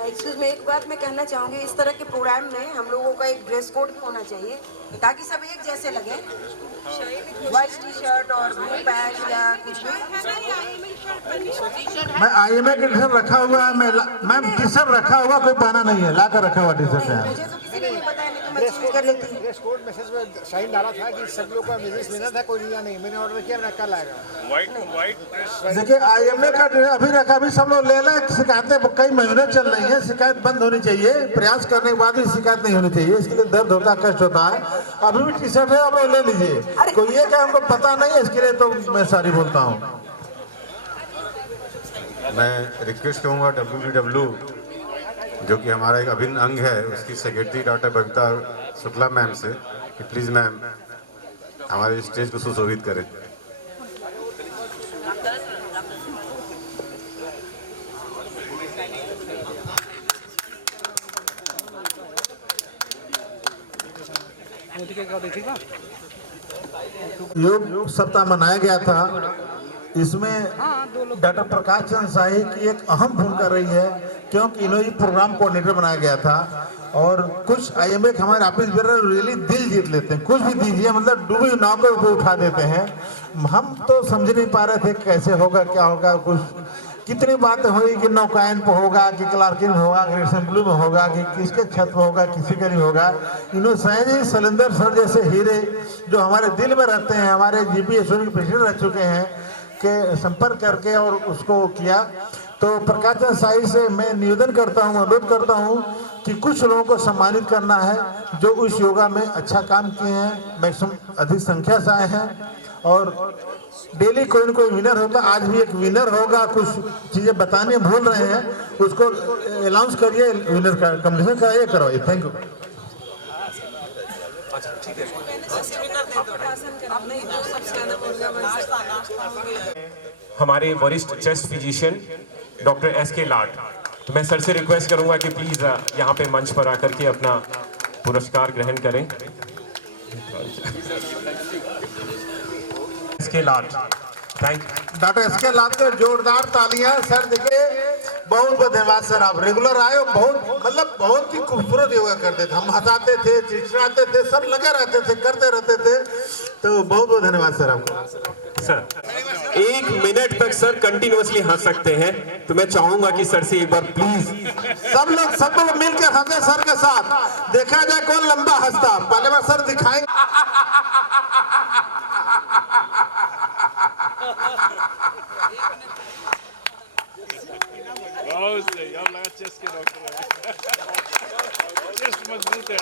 एक्सक्यूज में एक बात मैं कहना चाहूँगी, इस तरह के प्रोग्राम में हम लोगों का एक ड्रेस कोड भी होना चाहिए ताकि सब एक जैसे लगे। व्हाइट टी-शर्ट और ब्लू पैंट या कुछ भी। मैं IMA के टी-शर्ट रखा हुआ है, मैम टी-शर्ट रखा हुआ, कोई पहना नहीं है, ला कर रखा हुआ टी-शर्ट है। मुझे तो किसी ने नहीं बताया, नहीं तो मैं चेंज कर लेती। ड्रेस कोड मैसेज में साइन डाला था कि सब लोग का मैसेज लेना था, कोई लिया नहीं। मैंने ऑर्डर किया, मैं कल आएगा। देखिए IMA का अभी रखा, अभी सब लोग ले लें। शिकायतें कई महीने चल रही हैं, शिकायत बंद होनी चाहिए। प्रयास करने के बाद भी शिकायत नहीं होनी चाहिए, इसके लिए दर्द होता है, कष्ट होता है। अभी भी टी-शर्ट है, आप लोग ले लीजिए। कोई ये क्या हमको पता नहीं है, इसके लिए तो मैं सॉरी बोलता हूँ। मैं रिक्वेस्ट करूँगा WBW जो कि हमारा एक अभिन्न अंग है, उसकी secretary doctor Babita Shukla ma'am से कि प्लीज़ मैम हमारे स्टेज को सुशोभित करें। योग सप्ताह मनाया गया था, इसमें डॉक्टर प्रकाश चंद्र शाही की एक अहम भूमिका रही है क्योंकि इन्होंने प्रोग्राम कोऑर्डिनेटर बनाया गया था। और कुछ IMA के हमारे ऑफिस बेरर रियली दिल जीत लेते हैं, कुछ भी दीजिए मतलब डूबी नाव को उठा देते हैं। हम तो समझ नहीं पा रहे थे कैसे होगा, क्या होगा। कुछ कितनी बातें हुई कि नौकायन पे होगा, कि क्लार्किन होगा, ग्रेट असेंबली में होगा, कि किसके छत में होगा, किसी का नहीं होगा। इन्होंने सहजी सलेंदर सर जैसे हीरे जो हमारे दिल में रहते हैं, हमारे GPSO के प्रेसिडेंट रह चुके हैं, के संपर्क करके और उसको किया। तो प्रकाश चंद्र शाही से मैं निवेदन करता हूँ, अनुरोध करता हूँ कि कुछ लोगों को सम्मानित करना है जो उस योगा में अच्छा काम किए हैं, मैक्सिमम अधिक संख्या से आए हैं। और डेली कोई न कोई विनर होता, आज भी एक विनर होगा। कुछ चीज़ें बताने भूल रहे हैं, उसको अनाउंस करिए, विनर का कम्युनिकेशन कराइए, करवाइए। Thank you. हमारे वरिष्ठ चेस्ट फिजिशियन डॉक्टर SK लाट, तो मैं सर से रिक्वेस्ट करूंगा कि प्लीज यहाँ पे मंच पर आकर के अपना पुरस्कार ग्रहण करें। SK Lat, thank you. Doctor SK Lat को जोरदार तालियां। सर देखिए, बहुत बहुत धन्यवाद सर, आप रेगुलर आए हो। बहुत ही खूबसूरत योगा करते थे, हम हंसाते थे, चिड़चिड़ाते थे, सब लगे रहते थे, करते रहते थे। तो बहुत बहुत धन्यवाद सर आपको। सर 1 मिनट तक सर कंटिन्यूअसली हंस सकते हैं, तो मैं चाहूंगा कि सर से एक बार प्लीज सब लोग मिलकर हंसे सर के साथ, देखा जाए कौन लंबा हंसता। पहले बार सर दिखाएंगे। बहुत सही, अब लगा चेस्ट के डॉक्टर है। चेस्ट मजबूत है।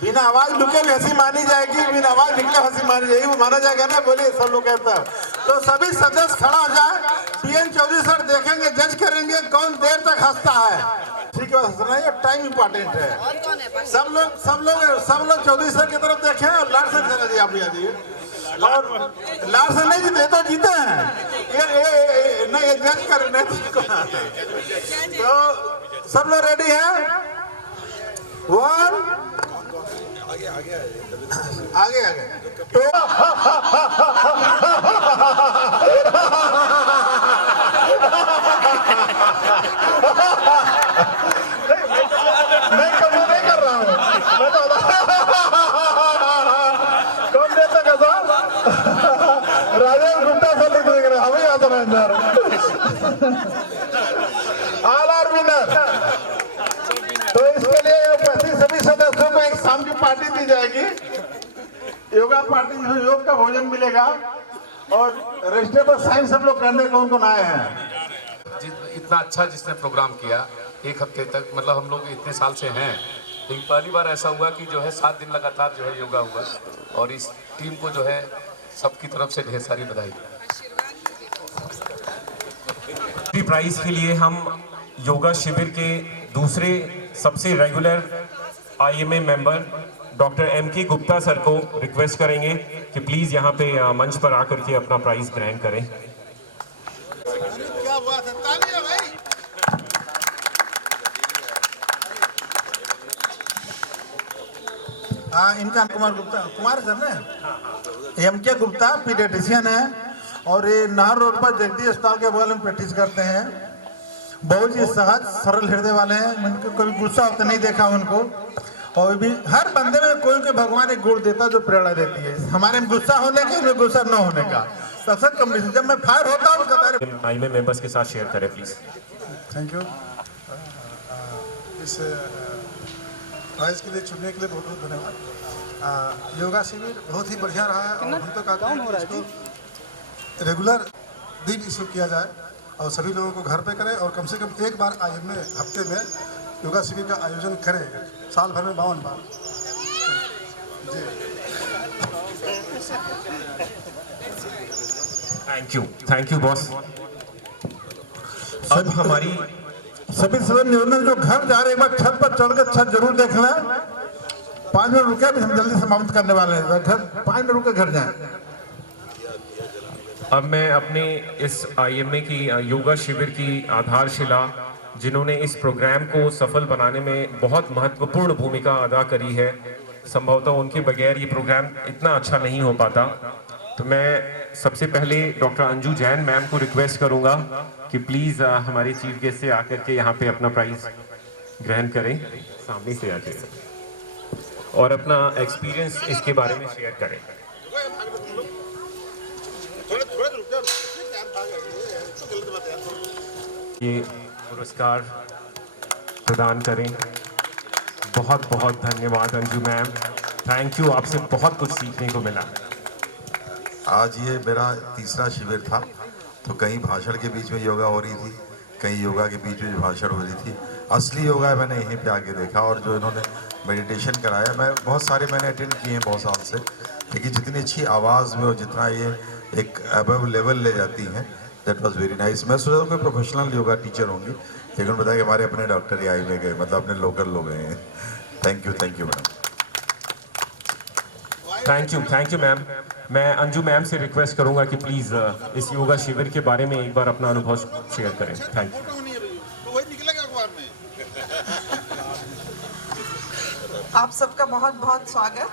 बिना आवाज निकले हंसी मानी जाएगी, बिना आवाज निकले हंसी मानी जाएगी, वो माना जाएगा ना। बोलिए, सब लोग कहता है। तो सभी सदस्य खड़ा हो जाए। PN चौधरी सर देखेंगे, जज करेंगे कौन देर तक हंसता है। ठीक है, हंसना ये टाइम इंपॉर्टेंट है। सब लोग चौधरी सर की तरफ देखें और लाल सर देना जी, आप भी आ जाइए। और लाल सर नहीं जीते तो जीते हैं, ये जज करने। तो सब लोग रेडी हैं? 1 आगे तो मैं कभी नहीं कर रहा हूँ, मैं तो कौन देता कैसा राजेश गुप्ता से लिख रहे, हमें आता है अंदर। All are winner. तो इसके लिए सभी सदस्यों को एक शाम की पार्टी दी जाएगी, योगा पार्टी, योग का भोजन मिलेगा। और रजिस्टर पर साइन सब लोग करने कौन कौन आए हैं? इतना अच्छा जिसने प्रोग्राम किया 1 हफ्ते तक, मतलब हम लोग इतने साल से हैं, लेकिन पहली बार ऐसा हुआ कि जो है 7 दिन लगातार जो है योगा हुआ, और इस टीम को जो है सबकी तरफ से ढेर सारी बधाई। प्राइज के लिए हम योगा शिविर के दूसरे सबसे regular IMA member doctor MK Gupta sir को रिक्वेस्ट करेंगे कि प्लीज यहाँ पे मंच पर आकर के अपना प्राइज ग्रहण करें। क्या बात है, तालियां भाई। हाँ, इनका कुमार गुप्ता, कुमार सर ना, MK गुप्ता पीडियाट्रिशियन है और ये नाहर रोड पर जगदीश अस्पताल के बगल में प्रैक्टिस करते हैं। बहुत ही सहज सरल हृदय वाले हैं, उनको कभी गुस्सा होते नहीं देखा उनको, और भी हर बंदे में कोई के भगवान एक गुण देता जो प्रेरणा देती है, हमारे में गुस्सा होने का, उनमें गुस्सा न होने का। अक्सर कम्युनिकेशन जब मैं फायर होता हूँ IMA मेंबर्स के साथ शेयर करें प्लीज। Thank you. इस प्राइज के लिए चुनने के लिए बहुत बहुत धन्यवाद। योगा शिविर बहुत ही बढ़िया रहा है और हम तो कहते हैं कि इसको रेगुलर दिन इशू किया जाए और सभी लोगों को घर पे करें, और कम से कम एक बार IMA हफ्ते में योगा शिविर का आयोजन करें, साल भर में 52 बार। Thank you boss. अब हमारी सभी सदस्य निवेदन जो घर जा रहे हैं एक बार छत पर चढ़कर छत जरूर देखना। 5 मिनट रुके, भी हम जल्दी समाप्त करने वाले हैं, घर 5 मिनट रुके घर जाएं। अब मैं अपने इस IMA की योगा शिविर की आधारशिला, जिन्होंने इस प्रोग्राम को सफल बनाने में बहुत महत्वपूर्ण भूमिका अदा करी है, संभवतः उनके बगैर ये प्रोग्राम इतना अच्छा नहीं हो पाता, तो मैं सबसे पहले डॉक्टर अंजू जैन मैम को रिक्वेस्ट करूंगा कि प्लीज हमारे चीफ गेस्ट से आकर के यहाँ पे अपना प्राइज ग्रहण करें, सामने से आके, और अपना एक्सपीरियंस इसके बारे में शेयर करें। ये पुरस्कार प्रदान करें। बहुत बहुत धन्यवाद अंजू मैम, थैंक यू, आपसे बहुत कुछ सीखने को मिला। आज ये मेरा तीसरा शिविर था, तो कहीं भाषण के बीच में योगा हो रही थी, कहीं योगा के बीच में भाषण हो रही थी। असली योगा मैंने यहीं पे आके देखा, और जो इन्होंने मेडिटेशन कराया, मैं बहुत सारे मैंने अटेंड किए हैं बहुत साल से, लेकिन जितनी अच्छी आवाज़ में और जितना ये एक अबव लेवल ले जाती हैं, दैट वाज वेरी नाइस। मैं सोचा था कोई प्रोफेशनल योगा टीचर होंगी, लेकिन बताया कि हमारे अपने डॉक्टर ही IMA गए, मतलब अपने लोकल लोग हैं। Thank you madam. Thank you ma'am. मैं अंजू मैम से रिक्वेस्ट करूंगा कि प्लीज इस योगा शिविर के बारे में एक बार अपना अनुभव शेयर करें। Thank you. आप सबका बहुत बहुत स्वागत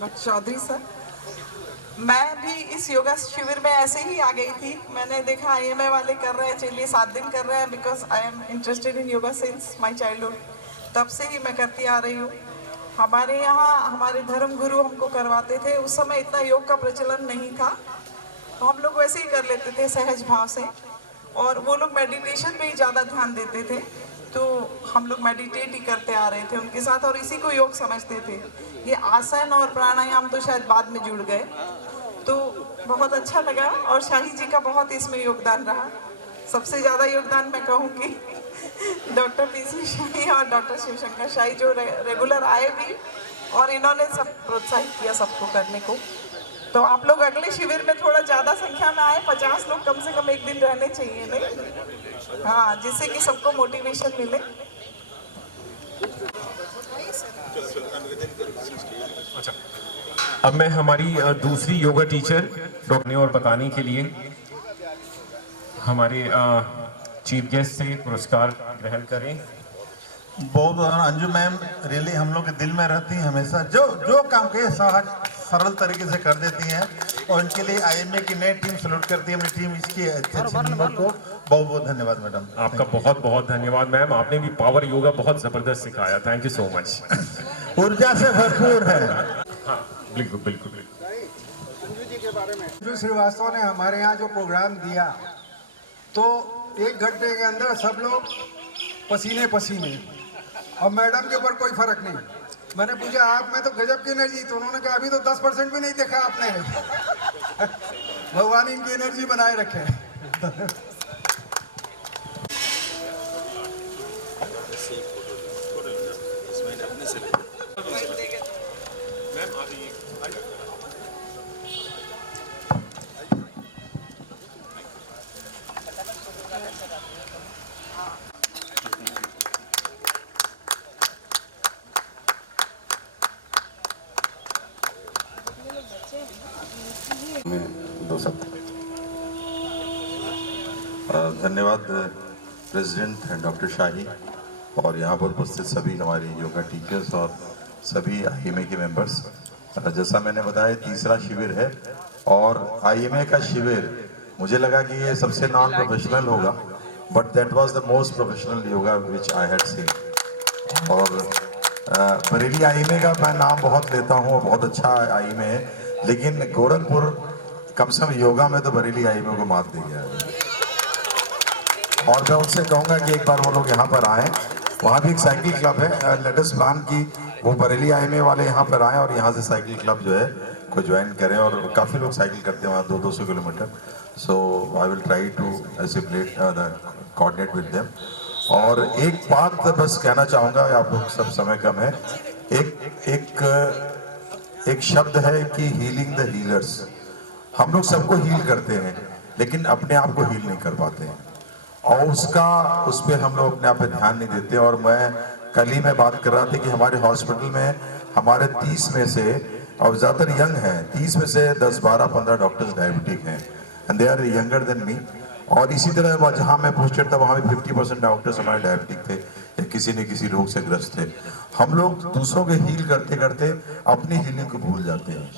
डॉक्टर चौधरी सर। मैं भी इस योगा शिविर में ऐसे ही आ गई थी, मैंने देखा IMA वाले कर रहे हैं, चलिए 7 दिन कर रहे हैं, because I am interested in yoga since my childhood, तब से ही मैं करती आ रही हूँ। हमारे यहाँ हमारे धर्म गुरु हमको करवाते थे, उस समय इतना योग का प्रचलन नहीं था, तो हम लोग वैसे ही कर लेते थे सहज भाव से, और वो लोग मेडिटेशन पे ही ज़्यादा ध्यान देते थे, तो हम लोग मेडिटेट ही करते आ रहे थे उनके साथ, और इसी को योग समझते थे। ये आसन और प्राणायाम तो शायद बाद में जुड़ गए, तो बहुत अच्छा लगा, और शाही जी का बहुत इसमें योगदान रहा। सबसे ज़्यादा योगदान मैं कहूँगी डॉक्टर PC शाही और डॉक्टर शिवशंकर शाही, जो रेगुलर आए भी, और इन्होंने सब प्रोत्साहित किया सबको करने को। तो आप लोग अगले शिविर में थोड़ा ज़्यादा संख्या में आए, 50 लोग कम से कम एक दिन रहने चाहिए, नहीं? हाँ, जिससे कि सबको मोटिवेशन मिले। अच्छा, अब मैं हमारी दूसरी योगा टीचर डॉक्टर और बताने के लिए हमारे चीफ गेस्ट से पुरस्कार ग्रहण करें। बहुत अंजू मैम रियली हम लोग के दिल में रहती हैं हमेशा, जो काम के सहज सरल तरीके से कर देती हैं, और इनके लिए IMA की नई टीम सैल्यूट करती है, अपनी टीम इसकी अच्छी मेंबर को बहुत बहुत धन्यवाद मैडम। आपका बहुत बहुत धन्यवाद मैम, आपने भी पावर योगा बहुत जबरदस्त सिखाया, थैंक यू सो मच। ऊर्जा से भरपूर है। हाँ बिल्कुल बिल्कुल। अंजू श्रीवास्तव ने हमारे यहाँ जो प्रोग्राम दिया, तो 1 घंटे के अंदर सब लोग पसीने पसीने, और मैडम के ऊपर कोई फर्क नहीं। मैंने पूछा आप में तो गजब की एनर्जी, तो उन्होंने कहा अभी तो 10% भी नहीं देखा आपने। भगवान इनकी एनर्जी बनाए रखे। दो शब्द। धन्यवाद प्रेसिडेंट डॉक्टर शाही और यहाँ पर उपस्थित सभी हमारे योगा टीचर्स और सभी आईएमए के मेंबर्स। जैसा मैंने बताया तीसरा शिविर है और आईएमए का शिविर मुझे लगा कि ये सबसे नॉन प्रोफेशनल होगा, but that was the most professional yoga which I had seen. और बरेली आईएमए का मैं नाम बहुत लेता हूँ, बहुत अच्छा आईएमए है, लेकिन गोरखपुर कम से कम योगा में तो बरेली आईएमए को मात दे गया है। और मैं उनसे कहूँगा कि एक बार वो लोग यहाँ पर आए, वहाँ भी एक साइकिल क्लब है, लेटेस्ट प्लान की वो बरेली आईएमए वाले यहाँ पर आए और यहाँ से साइकिल क्लब जो है को ज्वाइन करें। और काफ़ी लोग साइकिल करते हैं वहाँ 200-200 kilometre. So I will try to assimilate coordinate with them. और एक बात बस कहना चाहूँगा, आप लोग सब समय कम है, एक शब्द है कि हीलिंग द हीलर्स। हम लोग सबको हील करते हैं लेकिन अपने आप को हील नहीं कर पाते हैं और उस पर हम लोग अपने आप पे ध्यान नहीं देते। और मैं कल ही मैं बात कर रहा था कि हमारे हॉस्पिटल में हमारे 30 में से, और ज़्यादातर यंग हैं, 30 में से 10, 12, 15 डॉक्टर्स डायबिटिक हैं and they are younger than me. और इसी तरह जहाँ मैं पोस्टेड था वहाँ भी 50% डॉक्टर्स हमारे डायबिटिक थे या किसी न किसी रोग से ग्रस्त थे। हम लोग दूसरों के हील करते करते अपनी हीलिंग को भूल जाते हैं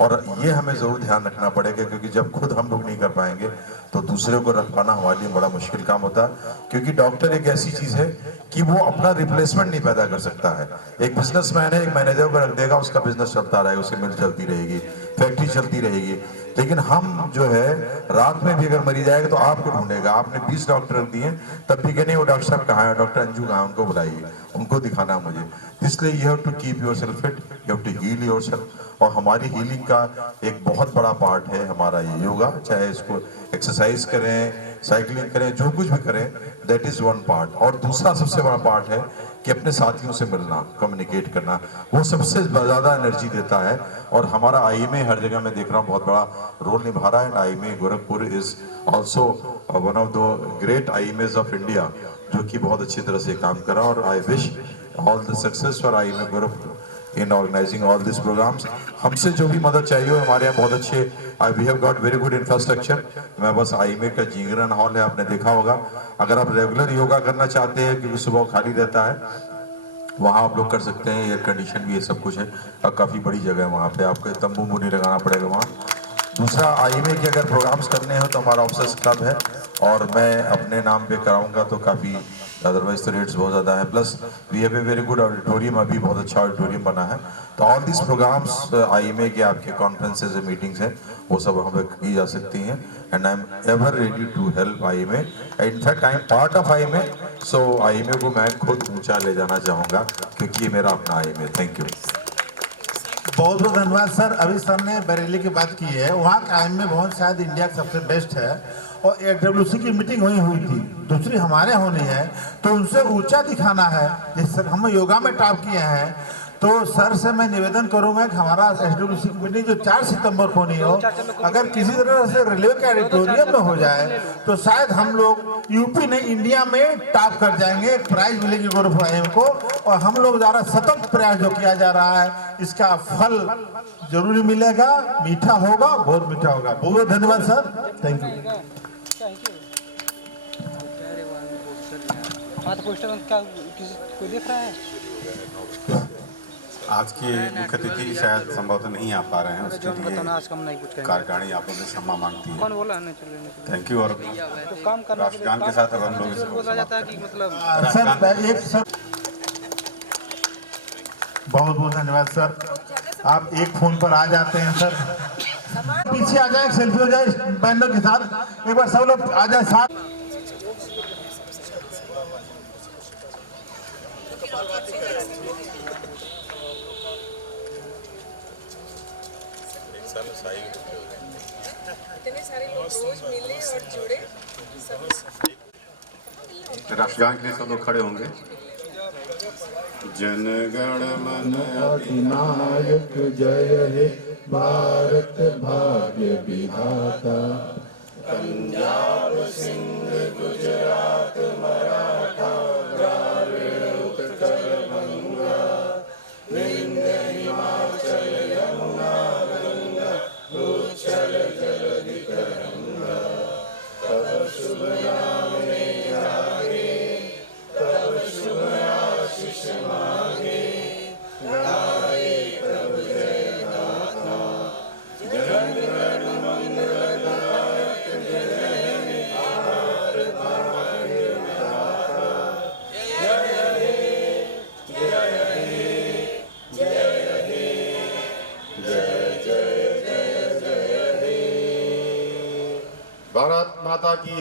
और ये हमें ज़रूर ध्यान रखना पड़ेगा, क्योंकि जब खुद हम लोग नहीं कर पाएंगे तो दूसरे को रख पाना हमारे लिए बड़ा मुश्किल काम होता है। क्योंकि डॉक्टर एक ऐसी चीज़ है कि वो अपना रिप्लेसमेंट नहीं पैदा कर सकता है। एक बिजनेसमैन है, एक मैनेजर को रख देगा, उसका बिजनेस चलता रहेगा, उसकी मिल चलती रहेगी, फैक्ट्री चलती रहेगी। लेकिन हम जो है रात में भी अगर मरी जाएगा तो आपको ढूंढेगा। आपने 20 डॉक्टर रख दिए तब भी कहने वो डॉक्टर साहब कहाँ है, डॉक्टर अंजू कहाँ, उनको बुलाइए, उनको दिखाना मुझे। इसलिए you have to keep yourself fit, you have to heal yourself. और हमारी हीलिंग का एक बहुत बड़ा पार्ट है हमारा ये योगा। चाहे इसको एक्सरसाइज करें, साइकिलिंग करें, जो कुछ भी करें, दैट इज वन पार्ट। और दूसरा सबसे बड़ा पार्ट है कि अपने साथियों से मिलना, कम्युनिकेट करना, वो सबसे ज़्यादा एनर्जी देता है। और हमारा आईएमए हर जगह में देख रहा हूँ बहुत बड़ा रोल निभा रहा है। IMA Gorakhpur is also one of the great IMAs of India, जो कि बहुत अच्छी तरह से काम कर रहा है। और I wish all the success for IMA Gorakhpur in organizing all these programs। हमसे जो भी मदद चाहिए हो, हमारे यहाँ बहुत अच्छे we have got very good infrastructure। मैं बस आईएमए का जिंगरन हॉल है, आपने देखा होगा। अगर आप रेगुलर योगा करना चाहते हैं, क्योंकि सुबह खाली रहता है, वहाँ आप लोग कर सकते हैं। एयर कंडीशन भी ये सब कुछ है और काफ़ी बड़ी जगह है, वहाँ पे आपको तंबू नहीं लगाना पड़ेगा वहाँ। दूसरा आईएमए के अगर प्रोग्राम्स करने हो तो हमारा ऑफिसर्स क्लब है और मैं अपने नाम पे कराऊंगा तो काफ़ी, अदरवाइज तो रेट्स बहुत ज़्यादा है। Plus we have a very good auditorium, अभी बहुत अच्छा ऑडिटोरियम बना है। तो ऑल दिस प्रोग्राम्स आईएमए के आपके कॉन्फ्रेंसेज और मीटिंग्स हैं, वो सब हमें की जा सकती हैं। And I am ever ready to help IMA. In fact I am part of IMA, so IMA को मैं खुद ऊंचा ले जाना चाहूँगा क्योंकि ये मेरा अपना आईएमए। Thank you. बहुत बहुत धन्यवाद सर। अभी सर ने बरेली की बात की है, वहाँ का आईएमए बहुत शायद इंडिया का सबसे बेस्ट है और एडब्ल्यूसी की मीटिंग वहीं हुई थी। दूसरी हमारे होनी है तो उनसे ऊंचा दिखाना है। जैसे हम योगा में टॉप किए हैं तो सर से मैं निवेदन करूंगा कि हमारा एसडब्ल्यूसी की मीटिंग जो 4 सितंबर को होनी हो, अगर किसी तरह से रेलवे के ऑडिटोरियम में हो जाए तो शायद हम लोग यूपी नहीं इंडिया में टॉप कर जाएंगे, प्राइज मिलेगी गोरखपुर आईएमए को। और हम लोग द्वारा सतत प्रयास जो किया जा रहा है, इसका फल जरूरी मिलेगा, मीठा होगा, बहुत मीठा होगा। बहुत धन्यवाद सर, थैंक यू। आज के मुख्य अतिथि शायद संभवतः नहीं आ पा रहे हैं, उसके लिए कार्यकारिणी आप लोगों से क्षमा मांगती है। Thank you. और राष्ट्रगान के साथ अब हम लोग बहुत बहुत धन्यवाद सर। आप एक फोन पर आ जाते हैं सर, पीछे आ जाए, सेल्फी हो जाए बहनों के साथ, एक बार सब लोग आ जाए साथ। एक साल इतने सारे लोग रोज मिले और जुड़े सब राष्ट्रगान के लिए सब लोग खड़े होंगे। जनगण मन अधिनायक जय हे भारत भाग्य विधाता। पंजाब सिंध गुजरात मराठा द्राविड़ उत्कल बंगा विंध्य हिमाचल यमुना गंगा उच्चल जलधि तरंगा। तब शुभ नाम में जागे तब शुभ आशीष मांगे गाए प्रभु जय गाथा। जन गण मंगलदायक जय हे भारत भाग्य विधाता। जय हे जय हे जय हे जय जय जय जय हे। भारत माता की